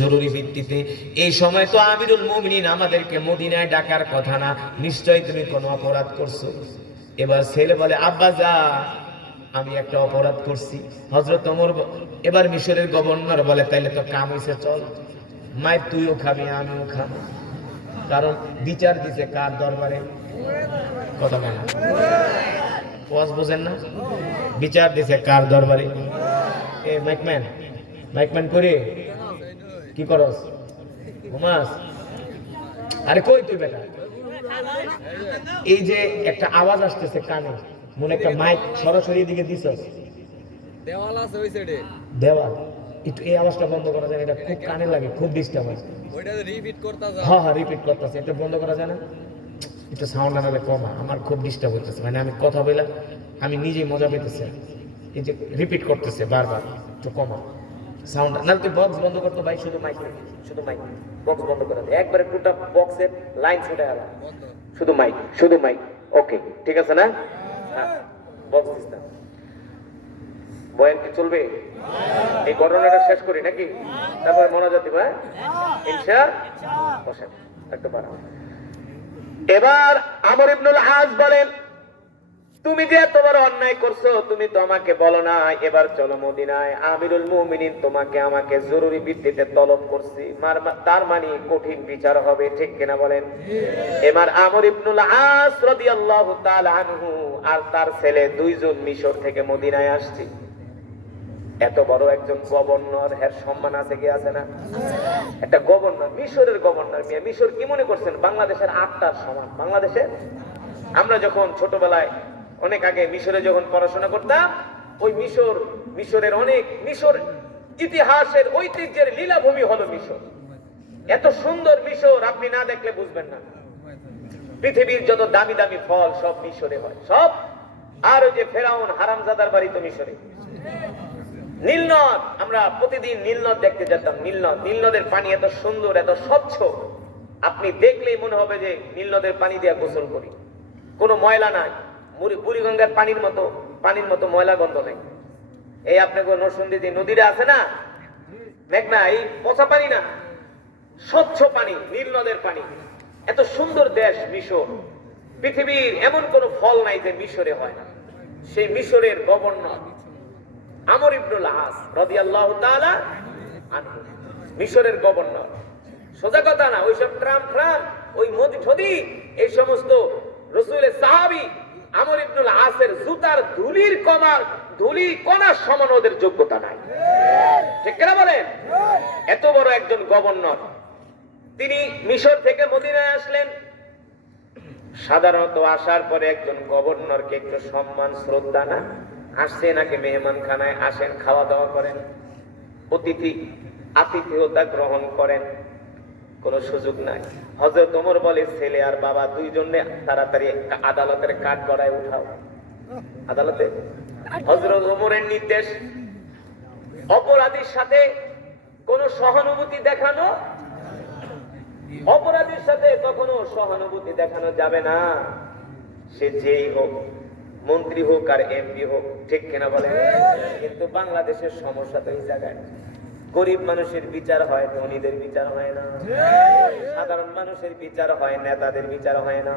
জরুরি ভিত্তিতে। এই সময় তো আমিরুল মুমিনিন আমাদেরকে মদিনায় ডাকার কথা না, নিশ্চয়ই তুমি কোনো অপরাধ করছো। এবার ছেলে বলে, আব্বাজান আমি একটা অপরাধ করছি। হযরত ওমর এবার মিশরের গভর্নর বলে, তাইলে তো কাম হইছে, চল মাই তুইও খাবি আমিও খাবো। কারণ বিচার দিছে কার দরবারে? কথা বলে ওয়াজ বোঝেন না? বিচার দিছে কার দরবারে? এ মাইকম্যান করে কি করস? ঘুমাস? আরে কই তুই বেটা? এই যে একটা আওয়াজ আসতেছে কানে, মনে একটা মাইক সরাসরি দিকে দিছস। দেওয়াল আছে ওই সাইডে। দেওয়াল, একটু এই আওয়াজটা বন্ধ করা যায়? এটা খুব কানে লাগে, খুব ডিস্টার্ব হয়। ওইটা রিপিট করতে যা। হ্যাঁ রিপিট করতেছে, এটা বন্ধ করা যায় না? একটু সাউন্ড আনালে কমা, আমার খুব ডিস্টার্ব হইতেছে। মানে আমি কথা বলে আমি নিজেই মজা পেতেছি। এই যে রিপিট করতেছে বারবার, একটু কমা সাউন্ড। না তুই বক্স বন্ধ করতো ভাই, শুধু মাইক বক্স বন্ধ করে দে, একবারে পুরোটা বক্সের লাইন ছুটে গেল, শুধু মাইক। ওকে ঠিক আছে না? হ্যাঁ বক্স দিস না। বয়ান কি চলবে? এই ঘটনাটা শেষ করি নাকি? তারপর মনোযোগ দিব। হ্যাঁ ইনশাআল্লাহ। বসেন একটু বাড়াও। এবার আমর ইবনুল আস বলেন, তুমি যে এত বড় অন্যায় করছো তুমি তো আমাকে বলো না, এবার চলো মদিনায়। আমিরুল মুমিনিন তোমাকে আমাকে জরুরি ভিত্তিতে তলব করছি, তার মানে কঠিন বিচার হবে, ঠিক কিনা বলেন? এবার আমর ইবনুল আস রাদিয়াল্লাহু তাআলা আনহু আর তার ছেলে দুইজন মিশর থেকে মদিনায় আসছে। এত বড় একজন গভর্নর, এর সম্মান আছে কি আছে না? একটা গভর্নর, মিশরের গভর্নর। মিশর কি মনে করছেন বাংলাদেশের 8টার সমান? বাংলাদেশের আমরা যখন ছোটবেলায় অনেক আগে মিশরে যখন পড়াশোনা করতাম, ওই মিশরের অনেক মিশর ইতিহাসের ঐতিহ্যের লীলাভূমি হলো মিশর। এত সুন্দর মিশর আপনি না দেখলে বুঝবেন না। পৃথিবীর যত দামি দামি ফল সব মিশরে হয়, সব। আর ওই যে ফেরাউন হারামজাদার বাড়ি তো মিশরে। নীলনদ, আমরা প্রতিদিন নীলনদ দেখতে যেতাম। নীলনদের পানি এত সুন্দর, এত স্বচ্ছ, আপনি দেখলেই মনে হবে যে নীলনদের পানি দিয়ে গোসল করি। কোনো ময়লা নাই, বুড়িগঙ্গার পানির মতো ময়লা গন্ধ নেই। এই আপনাকে নরসিংদী যে নদীটা আছে না, মেঘনা, এই পচা পানি না, স্বচ্ছ পানি, নীলনদের পানি। এত সুন্দর দেশ মিশর। পৃথিবীর এমন কোন ফল নাই যে মিশরে হয় না। সেই মিশরের গভর্নর আমর ইবনুল আস রাদিয়াল্লাহু তাআলা আনহু, মিশরের গভর্নর। সোজা কথা না, ওইসব ট্রাম ওই মোদি এই সমস্ত রাসূলের সাহাবী আমর ইবনুল আসের জুতার ধুলি কণার সমান ওদের যোগ্যতা নাই, ঠিক কিনা বলেন? এত বড় একজন গভর্নর, তিনি মিশর থেকে মদিনায় আসলেন। সাধারণত আসার পরে একজন গভর্নরকে একটু সম্মান শ্রদ্ধা না, আসছে নাকি মেহমানখানায় আসেন, খাওয়া দাওয়া করেন, আতিথেয়তা গ্রহণ করেন, কোনো সুযোগ নাই। হযরত ওমর বলে ছেলে আর বাবা দুইজনে তাড়াতাড়ি আদালতের কাঠ গড়ায় উঠাও। আদালতে হযরত ওমরের নির্দেশ, অপরাধীর সাথে কোনো সহানুভূতি দেখানো, অপরাধীর সাথে কখনো সহানুভূতি দেখানো যাবে না, সে যেই হোক, মন্ত্রী হোক আর এমপি হোক, ঠিক কিনা বলে? কিন্তু বাংলাদেশের সমস্যা তো এই জায়গায়, গরিব মানুষের বিচার হয়, ধনীদের বিচার হয় না, সাধারণ মানুষের বিচার হয়, নেতাদের বিচার হয় না,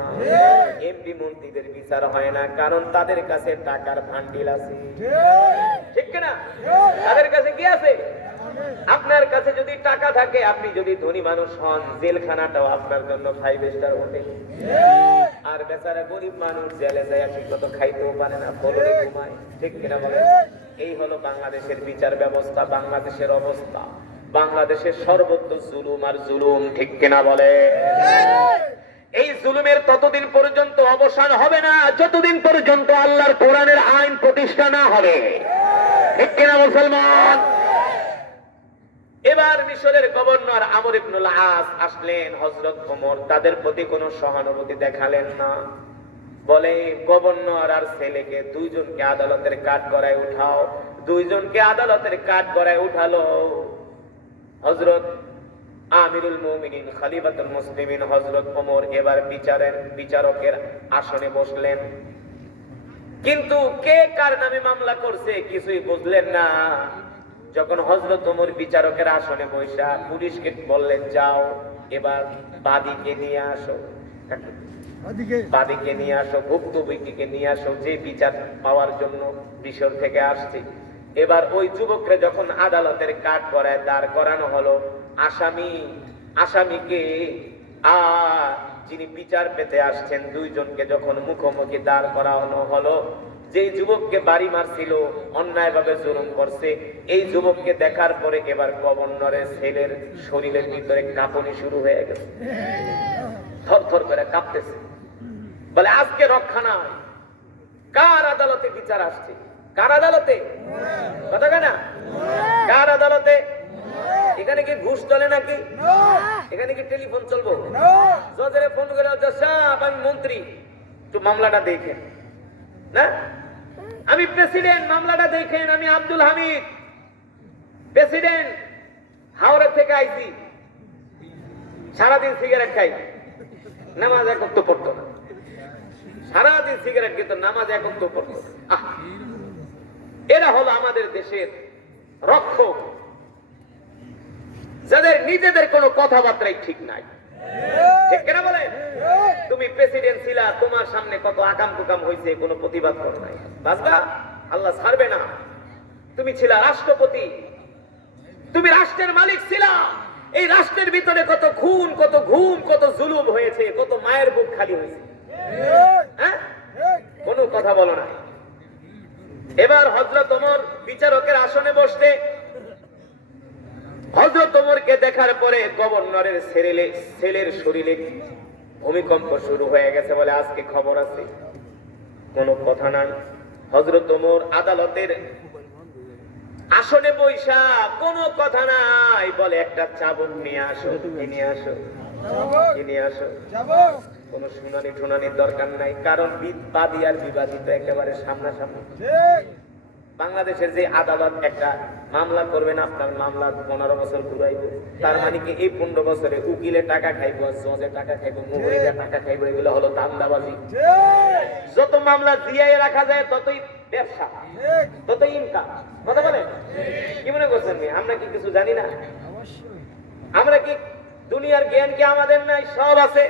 এমপি মন্ত্রীদের বিচার হয় না, কারণ তাদের কাছে টাকার ভান্ডিল আছে, ঠিক কিনা? তাদের কাছে কি আছে? আপনার কাছে যদি টাকা থাকে, আপনি যদি ধনী মানুষ হন, জেলখানাটাও আপনার জন্য 5 স্টার হোটেল। আর বেচারা গরিব মানুষ জেলে যায় ঠিক মতো খাইতেও পারে না, ফলরে ঘুমায়, ঠিক কিনা বলে? এই হলো বাংলাদেশের বিচার ব্যবস্থা, বাংলাদেশের অবস্থা, বাংলাদেশের সর্বত্র জুলুম আর জুলুম, ঠিক কিনা বলে? এই জুলুমের ততদিন পর্যন্ত অবসান হবে না যতদিন পর্যন্ত আল্লাহর কোরআনের আইন প্রতিষ্ঠা না হবে, ঠিক কিনা মুসলমান? এবার মিশরের গভর্নর আমর ইবনুল আস আসলেন, হযরত ওমর তাদের প্রতি কোনো সহানুভূতি দেখালেন না। বলে গভর্নর আর ছেলেকে দুইজনকে আদালতের কাঠ গড়ায় উঠাও। দুইজনকে আদালতের কাঠ গড়ায় উঠালো। হযরত আমিরুল মুমিনিন খলিফাতুল মুসলিমিন হযরত ওমর এবার বিচারকের আসনে বসলেন। কিন্তু কে কার নামে মামলা করছে কিছুই বুঝলেন না। যখন হযরত ওমর বিচারকের আসনে বসা, পুলিশকে বললেন যাও এবার বাদীকে নিয়ে আসো, বাদীকে নিয়ে আসো, ভুক্তভোগীকে নিয়ে আসো, যে বিচার পাওয়ার জন্য মিশর থেকে আসছে। এবার ওই যুবককে যখন আদালতের কাঠ গড়ায় দাঁড় করানো হলো, আসামিকে আর যিনি বিচার পেতে আসছেন দুইজনকে যখন মুখোমুখি দাঁড় করানো হলো, যে যুবককে বাড়ি মারছিল, অন্যায়ভাবে জুলুম করছে, এই যুবককে দেখার পরে এবার গভর্নরের ছেলের শরীরের ভিতরে কাঁপুনি শুরু হয়ে গেছে, থরথর করে কাঁপতেছে। বলে আজকে রক্ষা নাই। কার আদালতে বিচার আসছে? কার আদালতে? কথা কেনা? কার আদালতে? এখানে কি ঘুষ চলে নাকি? এখানে কি টেলিফোন চলবো? জজের ফোন করে সাহেব আমি মন্ত্রী, একটু মামলাটা দেখেন না, আমি প্রেসিডেন্ট, মামলাটা দেখেন, আমি আব্দুল হামিদ প্রেসিডেন্ট, হাওড়া থেকে আইছি, সারাদিন সিগারেট খাই, নামাজ একক তো পড়তো না, সারাদিন সিগারেট খেত, নামাজ একক তো পড়তো না। এরা হলো আমাদের দেশের রক্ষক, যাদের নিজেদের কোনো কথাবার্তাই ঠিক নাই, ঠিক কিনা বলেন? তুমি প্রেসিডেন্ট ছিলা, তোমার সামনে কত আকাম কুকাম হয়েছে, কোনো প্রতিবাদ করো নাই, বাসবা আল্লাহ ছাড়বে না। তুমি ছিলা রাষ্ট্রপতি, তুমি রাষ্ট্রের মালিক ছিলা, এই রাষ্ট্রের ভিতরে কত খুন, কত ঘুম, কত জুলুম হয়েছে, কত মায়ের বুক খালি হয়েছে, হ্যাঁ? কোনো কথা বলো না। এবার হযরত ওমর বিচারকের আসনে বসতে, হযরত ওমরকে দেখার পরে গভর্নরের ছেলের শরীরে ভূমিকম্প শুরু হয়ে গেছে। বলে আজকে খবর আছে, কোনো কথা নাই। হযরত ওমর আদালতের আসনে বৈশা, কোনো কথা নাই। বলে একটা চাবুক নিয়ে আসো, নিয়ে আসো, নিয়ে আসো। কোন শুনানি টুনানির দরকার নাই, কারণ বাদী আর বিবাদী তো একেবারে সামনাসামনি। বাংলাদেশের যে আদালত একটা মামলা করবেন, আপনার মামলা 15 বছর ঘুরাইবে, তার মানে কি এই 15 বছরে উকিলে টাকা খাইবো, জজে টাকা খাইবো, মুহুরিরা টাকা খাইবো, এগুলো হলো ধান্দাবাজি। যত মামলা জিয়াই রাখা যায় ততই ব্যবসা, ততই ইনকাম। কথা বলেন? কি মনে করছেন আমরা কি কিছু জানি না? আমরা কি দুনিয়ার জ্ঞান কি আমাদের নাই? সব আছে।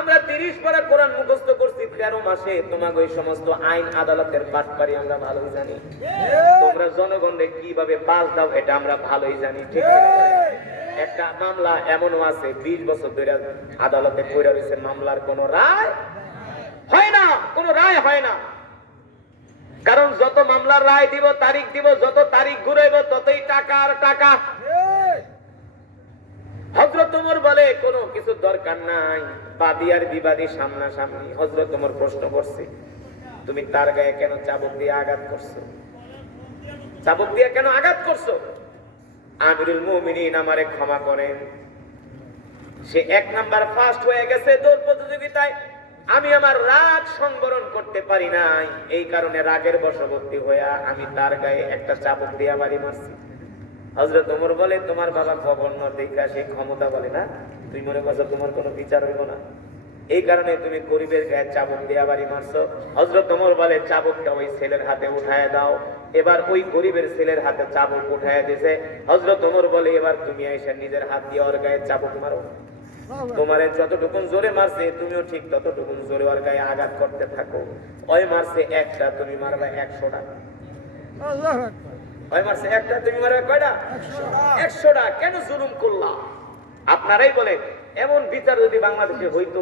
আমরা 30 পারা কোরআন মুখস্থ করছি 13 মাসে। তোমাকে ওই সমস্ত আইন আদালতের পাঠ পারি আমরা ভালোই জানি। তোমরা জনগণকে কিভাবে পাস দাও এটা আমরা ভালোই জানি, ঠিক আছে? একটা মামলা এমনও আছে 20 বছর ধরে আদালতে পড়ে রয়েছে, মামলার কোনো রায় হয় না, কোনো রায় হয় না। কারণ যত মামলার রায় দিব, তারিখ দিব, যত তারিখ ঘুরাইব ততই টাকা আর টাকা। হযরত ওমর বলে কোনো কিছু দরকার নাই, বাদী আর বিবাদী সামনাসামনি। হযরত ওমর প্রশ্ন করছে, তুমি তার গায়ে কেন চাবুক দিয়ে আঘাত করছো? চাবুক দিয়ে কেন আঘাত করছো? আমিরুল মুমিনিন আমারে ক্ষমা করেন, সে 1 নাম্বার ফার্স্ট হয়ে গেছে দৌড় প্রতিযোগিতায়। আমি আমার রাগ সংবরণ করতে পারি নাই, এই কারণে রাগের বশবর্তী হইয়া আমি তার গায়ে একটা চাবুক দিয়া বাড়ি মারছি। হযরত ওমর বলে, তোমার বাবা গভর্নর দেখা সেই ক্ষমতা বলে না, তুই মনে করছো তোমার কোনো বিচার হইব না, এই কারণে তুমি গরিবের গায়ে চাবুক দিয়া বাড়ি মারছো। হযরত ওমর বলে, চাবুকটা ওই ছেলের হাতে উঠায় দাও। এবার ওই গরিবের ছেলের হাতে চাবুক উঠায় দিয়েছে। হযরত ওমর বলে, এবার তুমি এসে নিজের হাত দিয়ে ওর গায়ে চাবুক মারো। তোমারে যতটুকু জোরে মারছে তুমিও ঠিক ততটুকু জোরে ওর গায়ে আঘাত করতে থাকো। ওই মারছে একটা, তুমি মারবে 100টা। ওই মারছে একটা, তুমি মারবে কয়টা? 100টা। কেন জুলুম করলা? আপনারাই বলেন, এমন বিচার যদি বাংলাদেশে হইতো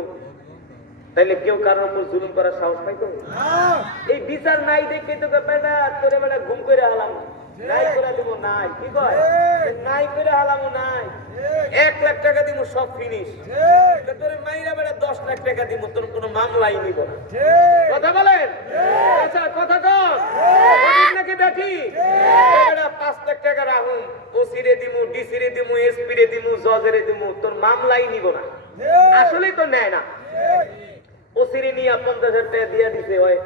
তাইলে কেউ কারোর উপর জুলুম করার সাহস পাইতো? এই বিচার নাই দেখে তো বেটা তোরে বেটা ঘুম করে হালাম নাই করে দিব, নাই কি কয় নাই করে হালামো, নাই 1 লাখ টাকা দিব সব ফিনিশ, তোরে মাইরা বেটা 10 লাখ টাকা দিব, তোর কোনো মামলাই নিব না। কথা বলেন, আচ্ছা কথা কর, ঠিক নাকি বেটি? বেটা 5 লাখ টাকা রাখুন, ওসি রে দিমু, ডিসি রে দিমু, এসপি রে দিমু, জজ রে দিমু, তোর মামলাই নিব না। আসলেই তো নেয় না। ওসিরে নিয়ে 50,000 টাকা দিয়ে দিতে হয়,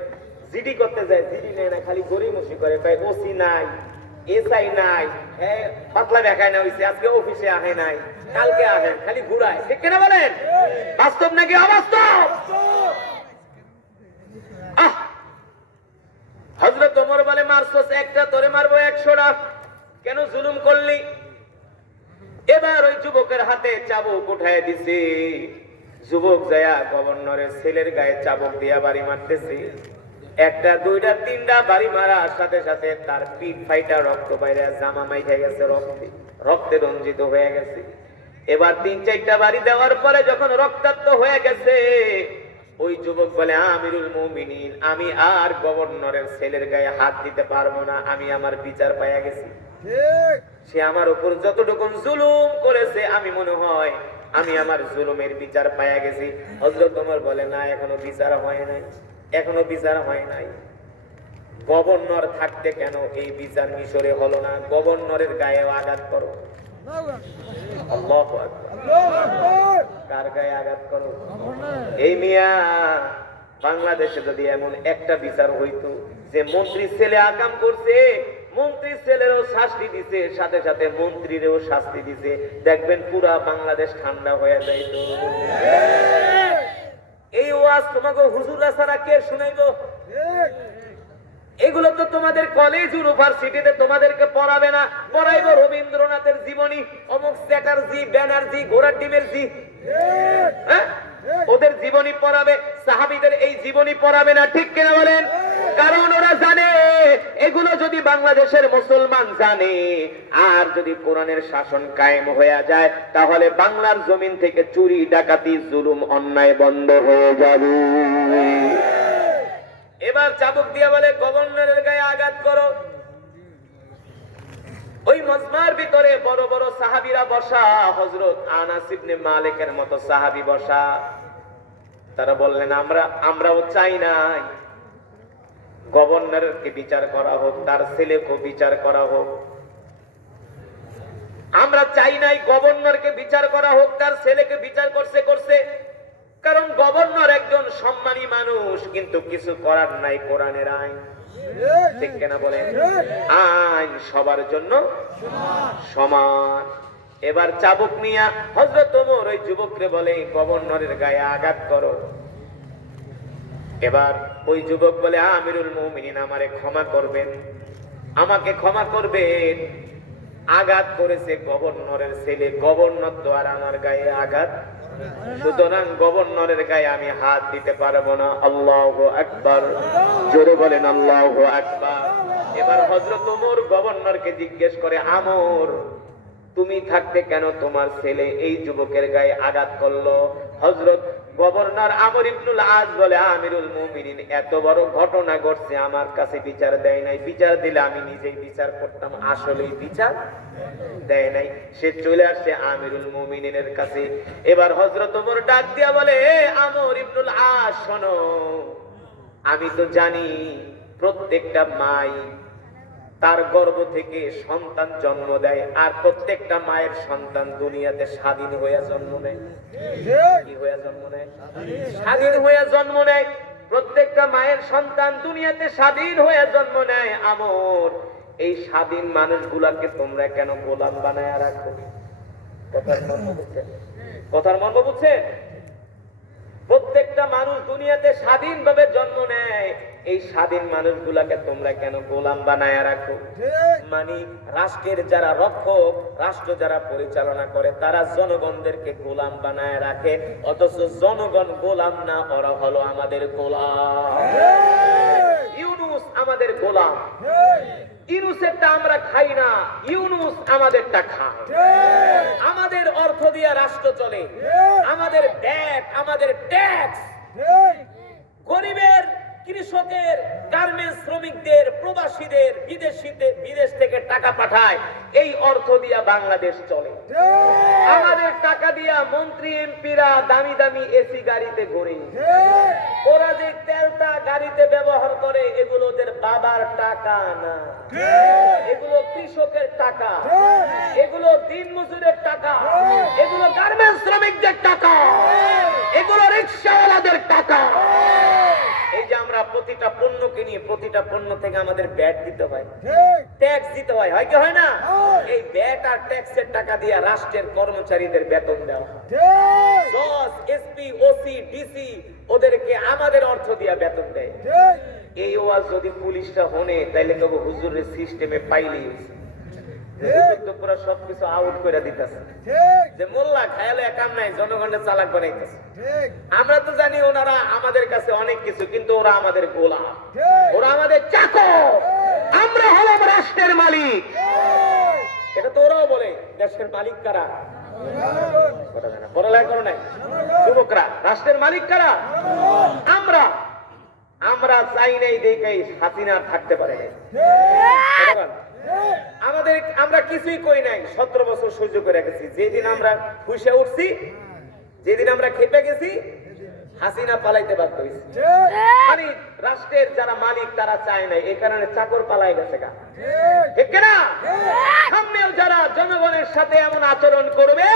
জিডি করতে যায়, জিডি নেয় না, খালি গরিমসি করে, কয় ওসি নাই, এসআই নাই, পাতলা দেখায় না হইছে, আজকে অফিসে আহে নাই, কালকে আহে, খালি ঘুরায়। ঠিক কিনা বলেন? বাস্তব নাকি অবাস্তব? হযরত ওমর বলে, মারছস একটা, তোরে মারবো 100টা। কেন জুলুম করলি? এবার ওই যুবকের হাতে চাবুক উঠায় দিছে। যুবক যায়া গভর্নরের ছেলের গায়ে চাবুক দিয়া বাড়ি মারতেছে। 1টা 2টা 3টা বাড়ি মারার সাথে সাথে তার পিঠ ফাইটা রক্ত বাইরে জামা মাইখে গেছে, রক্তে রঞ্জিত হয়ে গেছে। এবার 3-4টা বাড়ি দেওয়ার পরে যখন রক্তাক্ত হয়ে গেছে, ওই যুবক বলে, আমিরুল মুমিনিন, আমি আর গভর্নরের ছেলের গায়ে হাত দিতে পারবো না, আমি আমার বিচার পাইয়া গেছি। সে আমার উপর যতটুকু জুলুম করেছে আমি মনে হয় আমি আমার জুলুমের বিচার পাইয়া গেছি। হযরত ওমর বলে, না, এখনো বিচার হয় নাই, এখনো বিচার হয় নাই। গভর্নর থাকতে কেন এই বিচার মিশরে হলো না? গভর্নরের গায়ে আঘাত করো। আল্লাহু আকবার। কার গায়ে আঘাত করো? এই মিয়া, বাংলাদেশে যদি এমন একটা বিচার হইতো যে মন্ত্রীর ছেলে আকাম করছে, মন্ত্রীর ছেলেরও শাস্তি দিছে, সাথে সাথে মন্ত্রীরও শাস্তি দিছে, দেখবেন পুরা বাংলাদেশ ঠান্ডা হয়ে যাইতো। এই ওয়াজ তোমাকে হুজুররা ছাড়া কে শুনাইবো? এগুলো তো তোমাদের কলেজ ইউনিভার্সিটিতে তোমাদেরকে পড়াবে না, পড়াইবো রবীন্দ্রনাথের জীবনী, অমুক চ্যাটার্জি, ব্যানার্জি, ঘোড়ার ডিমের জি, হ্যাঁ, ওদের জীবনী পড়াবে, সাহাবীদের এই জীবনী পড়াবে না। ঠিক কিনা বলেন? কারণ ওরা জানে এগুলো যদি বাংলাদেশের মুসলমান জানে আর যদি কোরআনের শাসন কায়েম হয়ে যায়, তাহলে বাংলার জমিন থেকে চুরি, ডাকাতি, জুলুম, অন্যায় বন্ধ হয়ে যাবে। এবার চাবুক দিয়ে বলে, গভর্নরের গায়ে আঘাত করো। ওই মজমার ভিতরে বড় বড় সাহাবীরা বসা, হযরত আনাস ইবনে মালিকের মতো সাহাবী বসা। তারা বললেন, আমরাও চাই নাই গভর্নরকে বিচার করা হোক, তার ছেলেকে বিচার করা হোক। আমরা চাই নাই গভর্নরকে বিচার করা হোক, তার ছেলেকে বিচার করছে। কারণ গভর্নর একজন সম্মানী মানুষ, কিন্তু কিছু করার নাই, কোরআনের আইন। ঠিক কিনা বলেন? আইন সবার জন্য সমান। এবার চাবুক নিয়া হযরত ওমর ওই যুবককে বলে, গভর্নরের গায়ে আঘাত করো। এবার ওই যুবক বলে, আমিরুল মুমিনিন, আমারে ক্ষমা করবেন, আমাকে ক্ষমা করবেন। আঘাত করেছে গভর্নরের ছেলে, গভর্নর তো আর আমার গায়ে আঘাত, সুতরাং গভর্নরের গায়ে আমি হাত দিতে পারবো না। আল্লাহু আকবার, জোরে বলেন আল্লাহু আকবার। এবার হযরত ওমর গভর্নরকে জিজ্ঞেস করে, আমর, তুমি থাকতে কেন তোমার ছেলে এই যুবকের গায়ে আঘাত করলো? হযরত গভর্নর আমর ইবনুল আস বলে, আমিরুল মুমিনিন, এত বড় ঘটনা ঘটছে, আমার কাছে বিচার দেয় নাই, বিচার দিলে আমি নিজেই বিচার করতাম, আসলেই বিচার দেয় নাই। সে চলে আসছে আমিরুল মুমিনিনের কাছে। এবার হযরত ওমর ডাক দিয়া বলে, আমর ইবনুল আস, শোনো, আমি তো জানি প্রত্যেকটা মাই তার গর্ভ থেকে সন্তান জন্ম দেয়, আর প্রত্যেকটা মায়ের সন্তান দুনিয়াতে স্বাধীন হয়ে জন্ম নেয়। কি হয়ে জন্ম নেয়? স্বাধীন হয়ে জন্ম নেয়। প্রত্যেকটা মায়ের সন্তান দুনিয়াতে স্বাধীন হয়ে জন্ম নেয়। আমর, এই স্বাধীন মানুষগুলাকে তোমরা কেন গোলাম বানায় রাখো? কথার মর্ম বুঝছেন? কথার মর্ম বুঝছেন? প্রত্যেকটা মানুষ দুনিয়াতে স্বাধীনভাবে জন্ম নেয়, এই স্বাধীন মানুষগুলাকে তোমরা কেন গোলাম বানায় রাখো? মানে রাষ্ট্রের যারা রক্ষক, রাষ্ট্র যারা পরিচালনা করে, তারা জনগণদেরকে গোলাম বানায় রাখে, অথচ জনগণ গোলাম না, ওরা হলো আমাদের গোলাম। ইউনূস আমাদের গোলাম। ইউনূসেরটা আমরা খাই না, ইউনূস আমাদেরটা খায়। আমাদের অর্থ দিয়ে রাষ্ট্র চলে, আমাদের ব্যাট, আমাদের ট্যাক্স, গরিবের, কৃষকের, গার্মেন্টস শ্রমিকদের, প্রবাসীদের, বিদেশ থেকে টাকা পাঠায়, এই অর্থ দিয়া বাংলাদেশ চলে। আমাদের টাকা দিয়া মন্ত্রী এমপিরা দামি দামি এসি গাড়িতে ঘোরে। ওরা যে তেলটা গাড়িতে ব্যবহার করে, এগুলো ওদের বাবার টাকা না, এগুলো কৃষকের টাকা, এগুলো দিন মজুরের টাকা, এগুলো গার্মেন্টস শ্রমিকদের টাকা, এগুলো রিক্সাওয়ালাদের টাকা। এই যে আমরা প্রতিটা পণ্য কিনি, প্রতিটা পণ্য থেকে আমাদের ব্যাট দিতে হয়, ট্যাক্স দিতে হয়, হয় কি হয় না? এই ব্যাট আর ট্যাক্সের টাকা দিয়ে রাষ্ট্রের কর্মচারীদের বেতন দেওয়া হয়। জজ, এসপি, ওসি, ডিসি ওদেরকে আমাদের অর্থ দিয়ে বেতন দেয়। এই ওয়াজ যদি পুলিশটা হনে, তাইলে কেবল হুজুরের সিস্টেমে পাইলেই পুরো সবকিছু আউট করে দিতেছে, যে মোল্লা খায়ালে কাম নাই, জনগণের চালাক বানাইতেছে। আমরা তো জানি ওনারা আমাদের কাছে অনেক কিছু, কিন্তু ওরা আমাদের গোলাম, ওরা আমাদের চাকর, আমরা হলাম রাষ্ট্রের মালিক। এটা তো ওরাও বলে, দেশের মালিক কারা? পড়ালেখা করো নাই যুবকরা, রাষ্ট্রের মালিক কারা? আমরা। আমরা চাই নাই দেখেই হাসিনা থাকতে পারে নাই। আমরা কিছুই কই নাই, 17 বছর সহ্য করে গেছি। যেদিন আমরা খুশে উঠছি, যেদিন আমরা খেপে গেছি, হাসিনা পালাইতে বাধ্য হয়েছে। মানে রাষ্ট্রের যারা মালিক তারা চায় নাই, এই কারণে চাকর পালাই গেছে। ঠিক না? সামনেও যারা জনগণের সাথে এমন আচরণ করবে,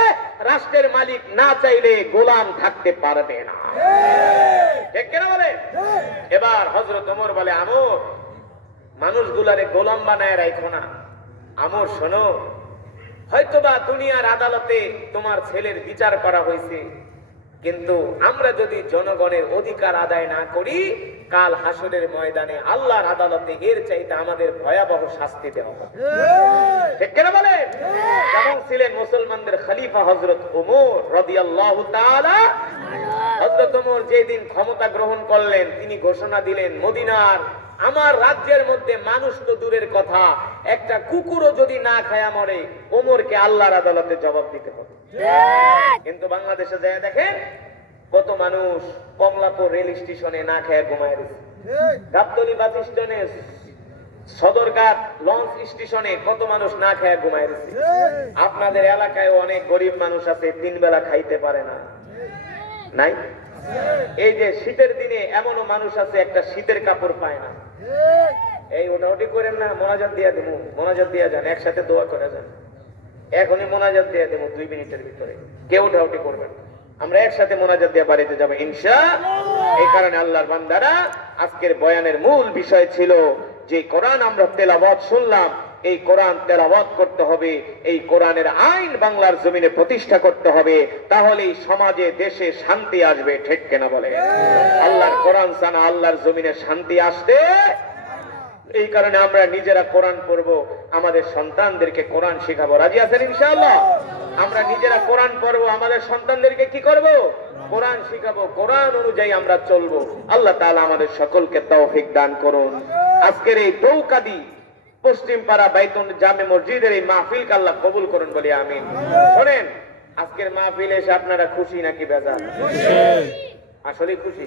রাষ্ট্রের মালিক না চাইলে গোলাম থাকতে পারবে না। ঠিক না বলে? এবার হযরত ওমর বলে, আমর, মানুষগুলারে গোলাম বানায় রাখো না। আমর শোনো, হয়তোবা দুনিয়ার আদালতে তোমার ছেলের বিচার করা হয়েছে, কিন্তু আমরা যদি জনগণের অধিকার আদায় না করি, কাল হাসরের ময়দানে আল্লাহর আদালতে এর চাইতে আমাদের ভয়াবহ শাস্তি দেওয়া হবে। ঠিক কেন বলে? যেমন ছিলেন মুসলমানদের খলিফা হযরত ওমর রাদিয়াল্লাহু তাআলা। হযরত ওমর যেদিন ক্ষমতা গ্রহণ করলেন, তিনি ঘোষণা দিলেন, মদিনার আমার রাজ্যের মধ্যে মানুষ তো দূরের কথা, একটা কুকুরও যদি না খায়া মরে, ওমরকে আল্লাহর আদালতে জবাব দিতে হবে। কিন্তু বাংলাদেশে যায় দেখেন, কত মানুষ কমলাপুর রেল স্টেশনে না খায়া ঘুমায় রয়েছে, গাবতলী বাস স্টেশনে, সদরঘাট লঞ্চ স্টেশনে কত মানুষ না খায়া ঘুমায় রয়েছে। আপনাদের এলাকায় অনেক গরিব মানুষ আছে, 3 বেলা খাইতে পারে না, নাই? এই যে শীতের দিনে এমনও মানুষ আছে, একটা শীতের কাপড় পায় না। এই ওটাওটি করেন না, মোনাজাত দিয়া দেবো, মোনাজাত দিয়া যান, একসাথে দোয়া করে যান। এখনই মোনাজাত দিয়া দেবো 2 মিনিটের ভিতরে, কেউ ওটাওটি করবেন। আমরা একসাথে মোনাজাত দিয়ে বাড়িতে যাবো ইনশাআল্লাহ। এই কারণে আল্লাহর বান্দারা, আজকের বয়ানের মূল বিষয় ছিল যে কোরআন আমরা তেলাওয়াত শুনলাম, এই কোরআন তেলাওয়াত করতে হবে, এই কোরআনের আইন বাংলার জমিনে প্রতিষ্ঠা করতে হবে, তাহলেই সমাজে দেশে শান্তি আসবে। ঠিক কিনা বলে? আল্লাহর কোরআন জানা, আল্লাহর জমিনে শান্তি আসতে। এই কারণে আমরা নিজেরা কোরআন পড়বো, আমাদের সন্তানদেরকে কোরআন শেখাবো। রাজি আছেন ইনশাআল্লাহ? আমরা নিজেরা কোরআন পড়বো, আমাদের সন্তানদেরকে কি করব? কোরআন শিখাবো, কোরআন অনুযায়ী আমরা চলবো। আল্লাহ তাআলা আমাদের সকলকে তৌফিক দান করুন। আজকের এই দৌকাদি পশ্চিম পাড়া বাইতুল জামে মসজিদের এই মাহফিলকে আল্লাহ কবুল করুন বলি আমিন। শোনেন, আজকের মাহফিলে এসে আপনারা খুশি নাকি বেজার? আসলে খুশি?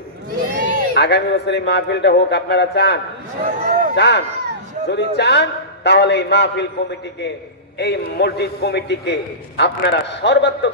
আগামী বছর এই মাহফিলটা হোক, আপনারা চান? চান? যদি চান, তাহলে এই মাহফিল কমিটিকে, এই মসজিদ কমিটিকে আপনারা সর্বাত্মক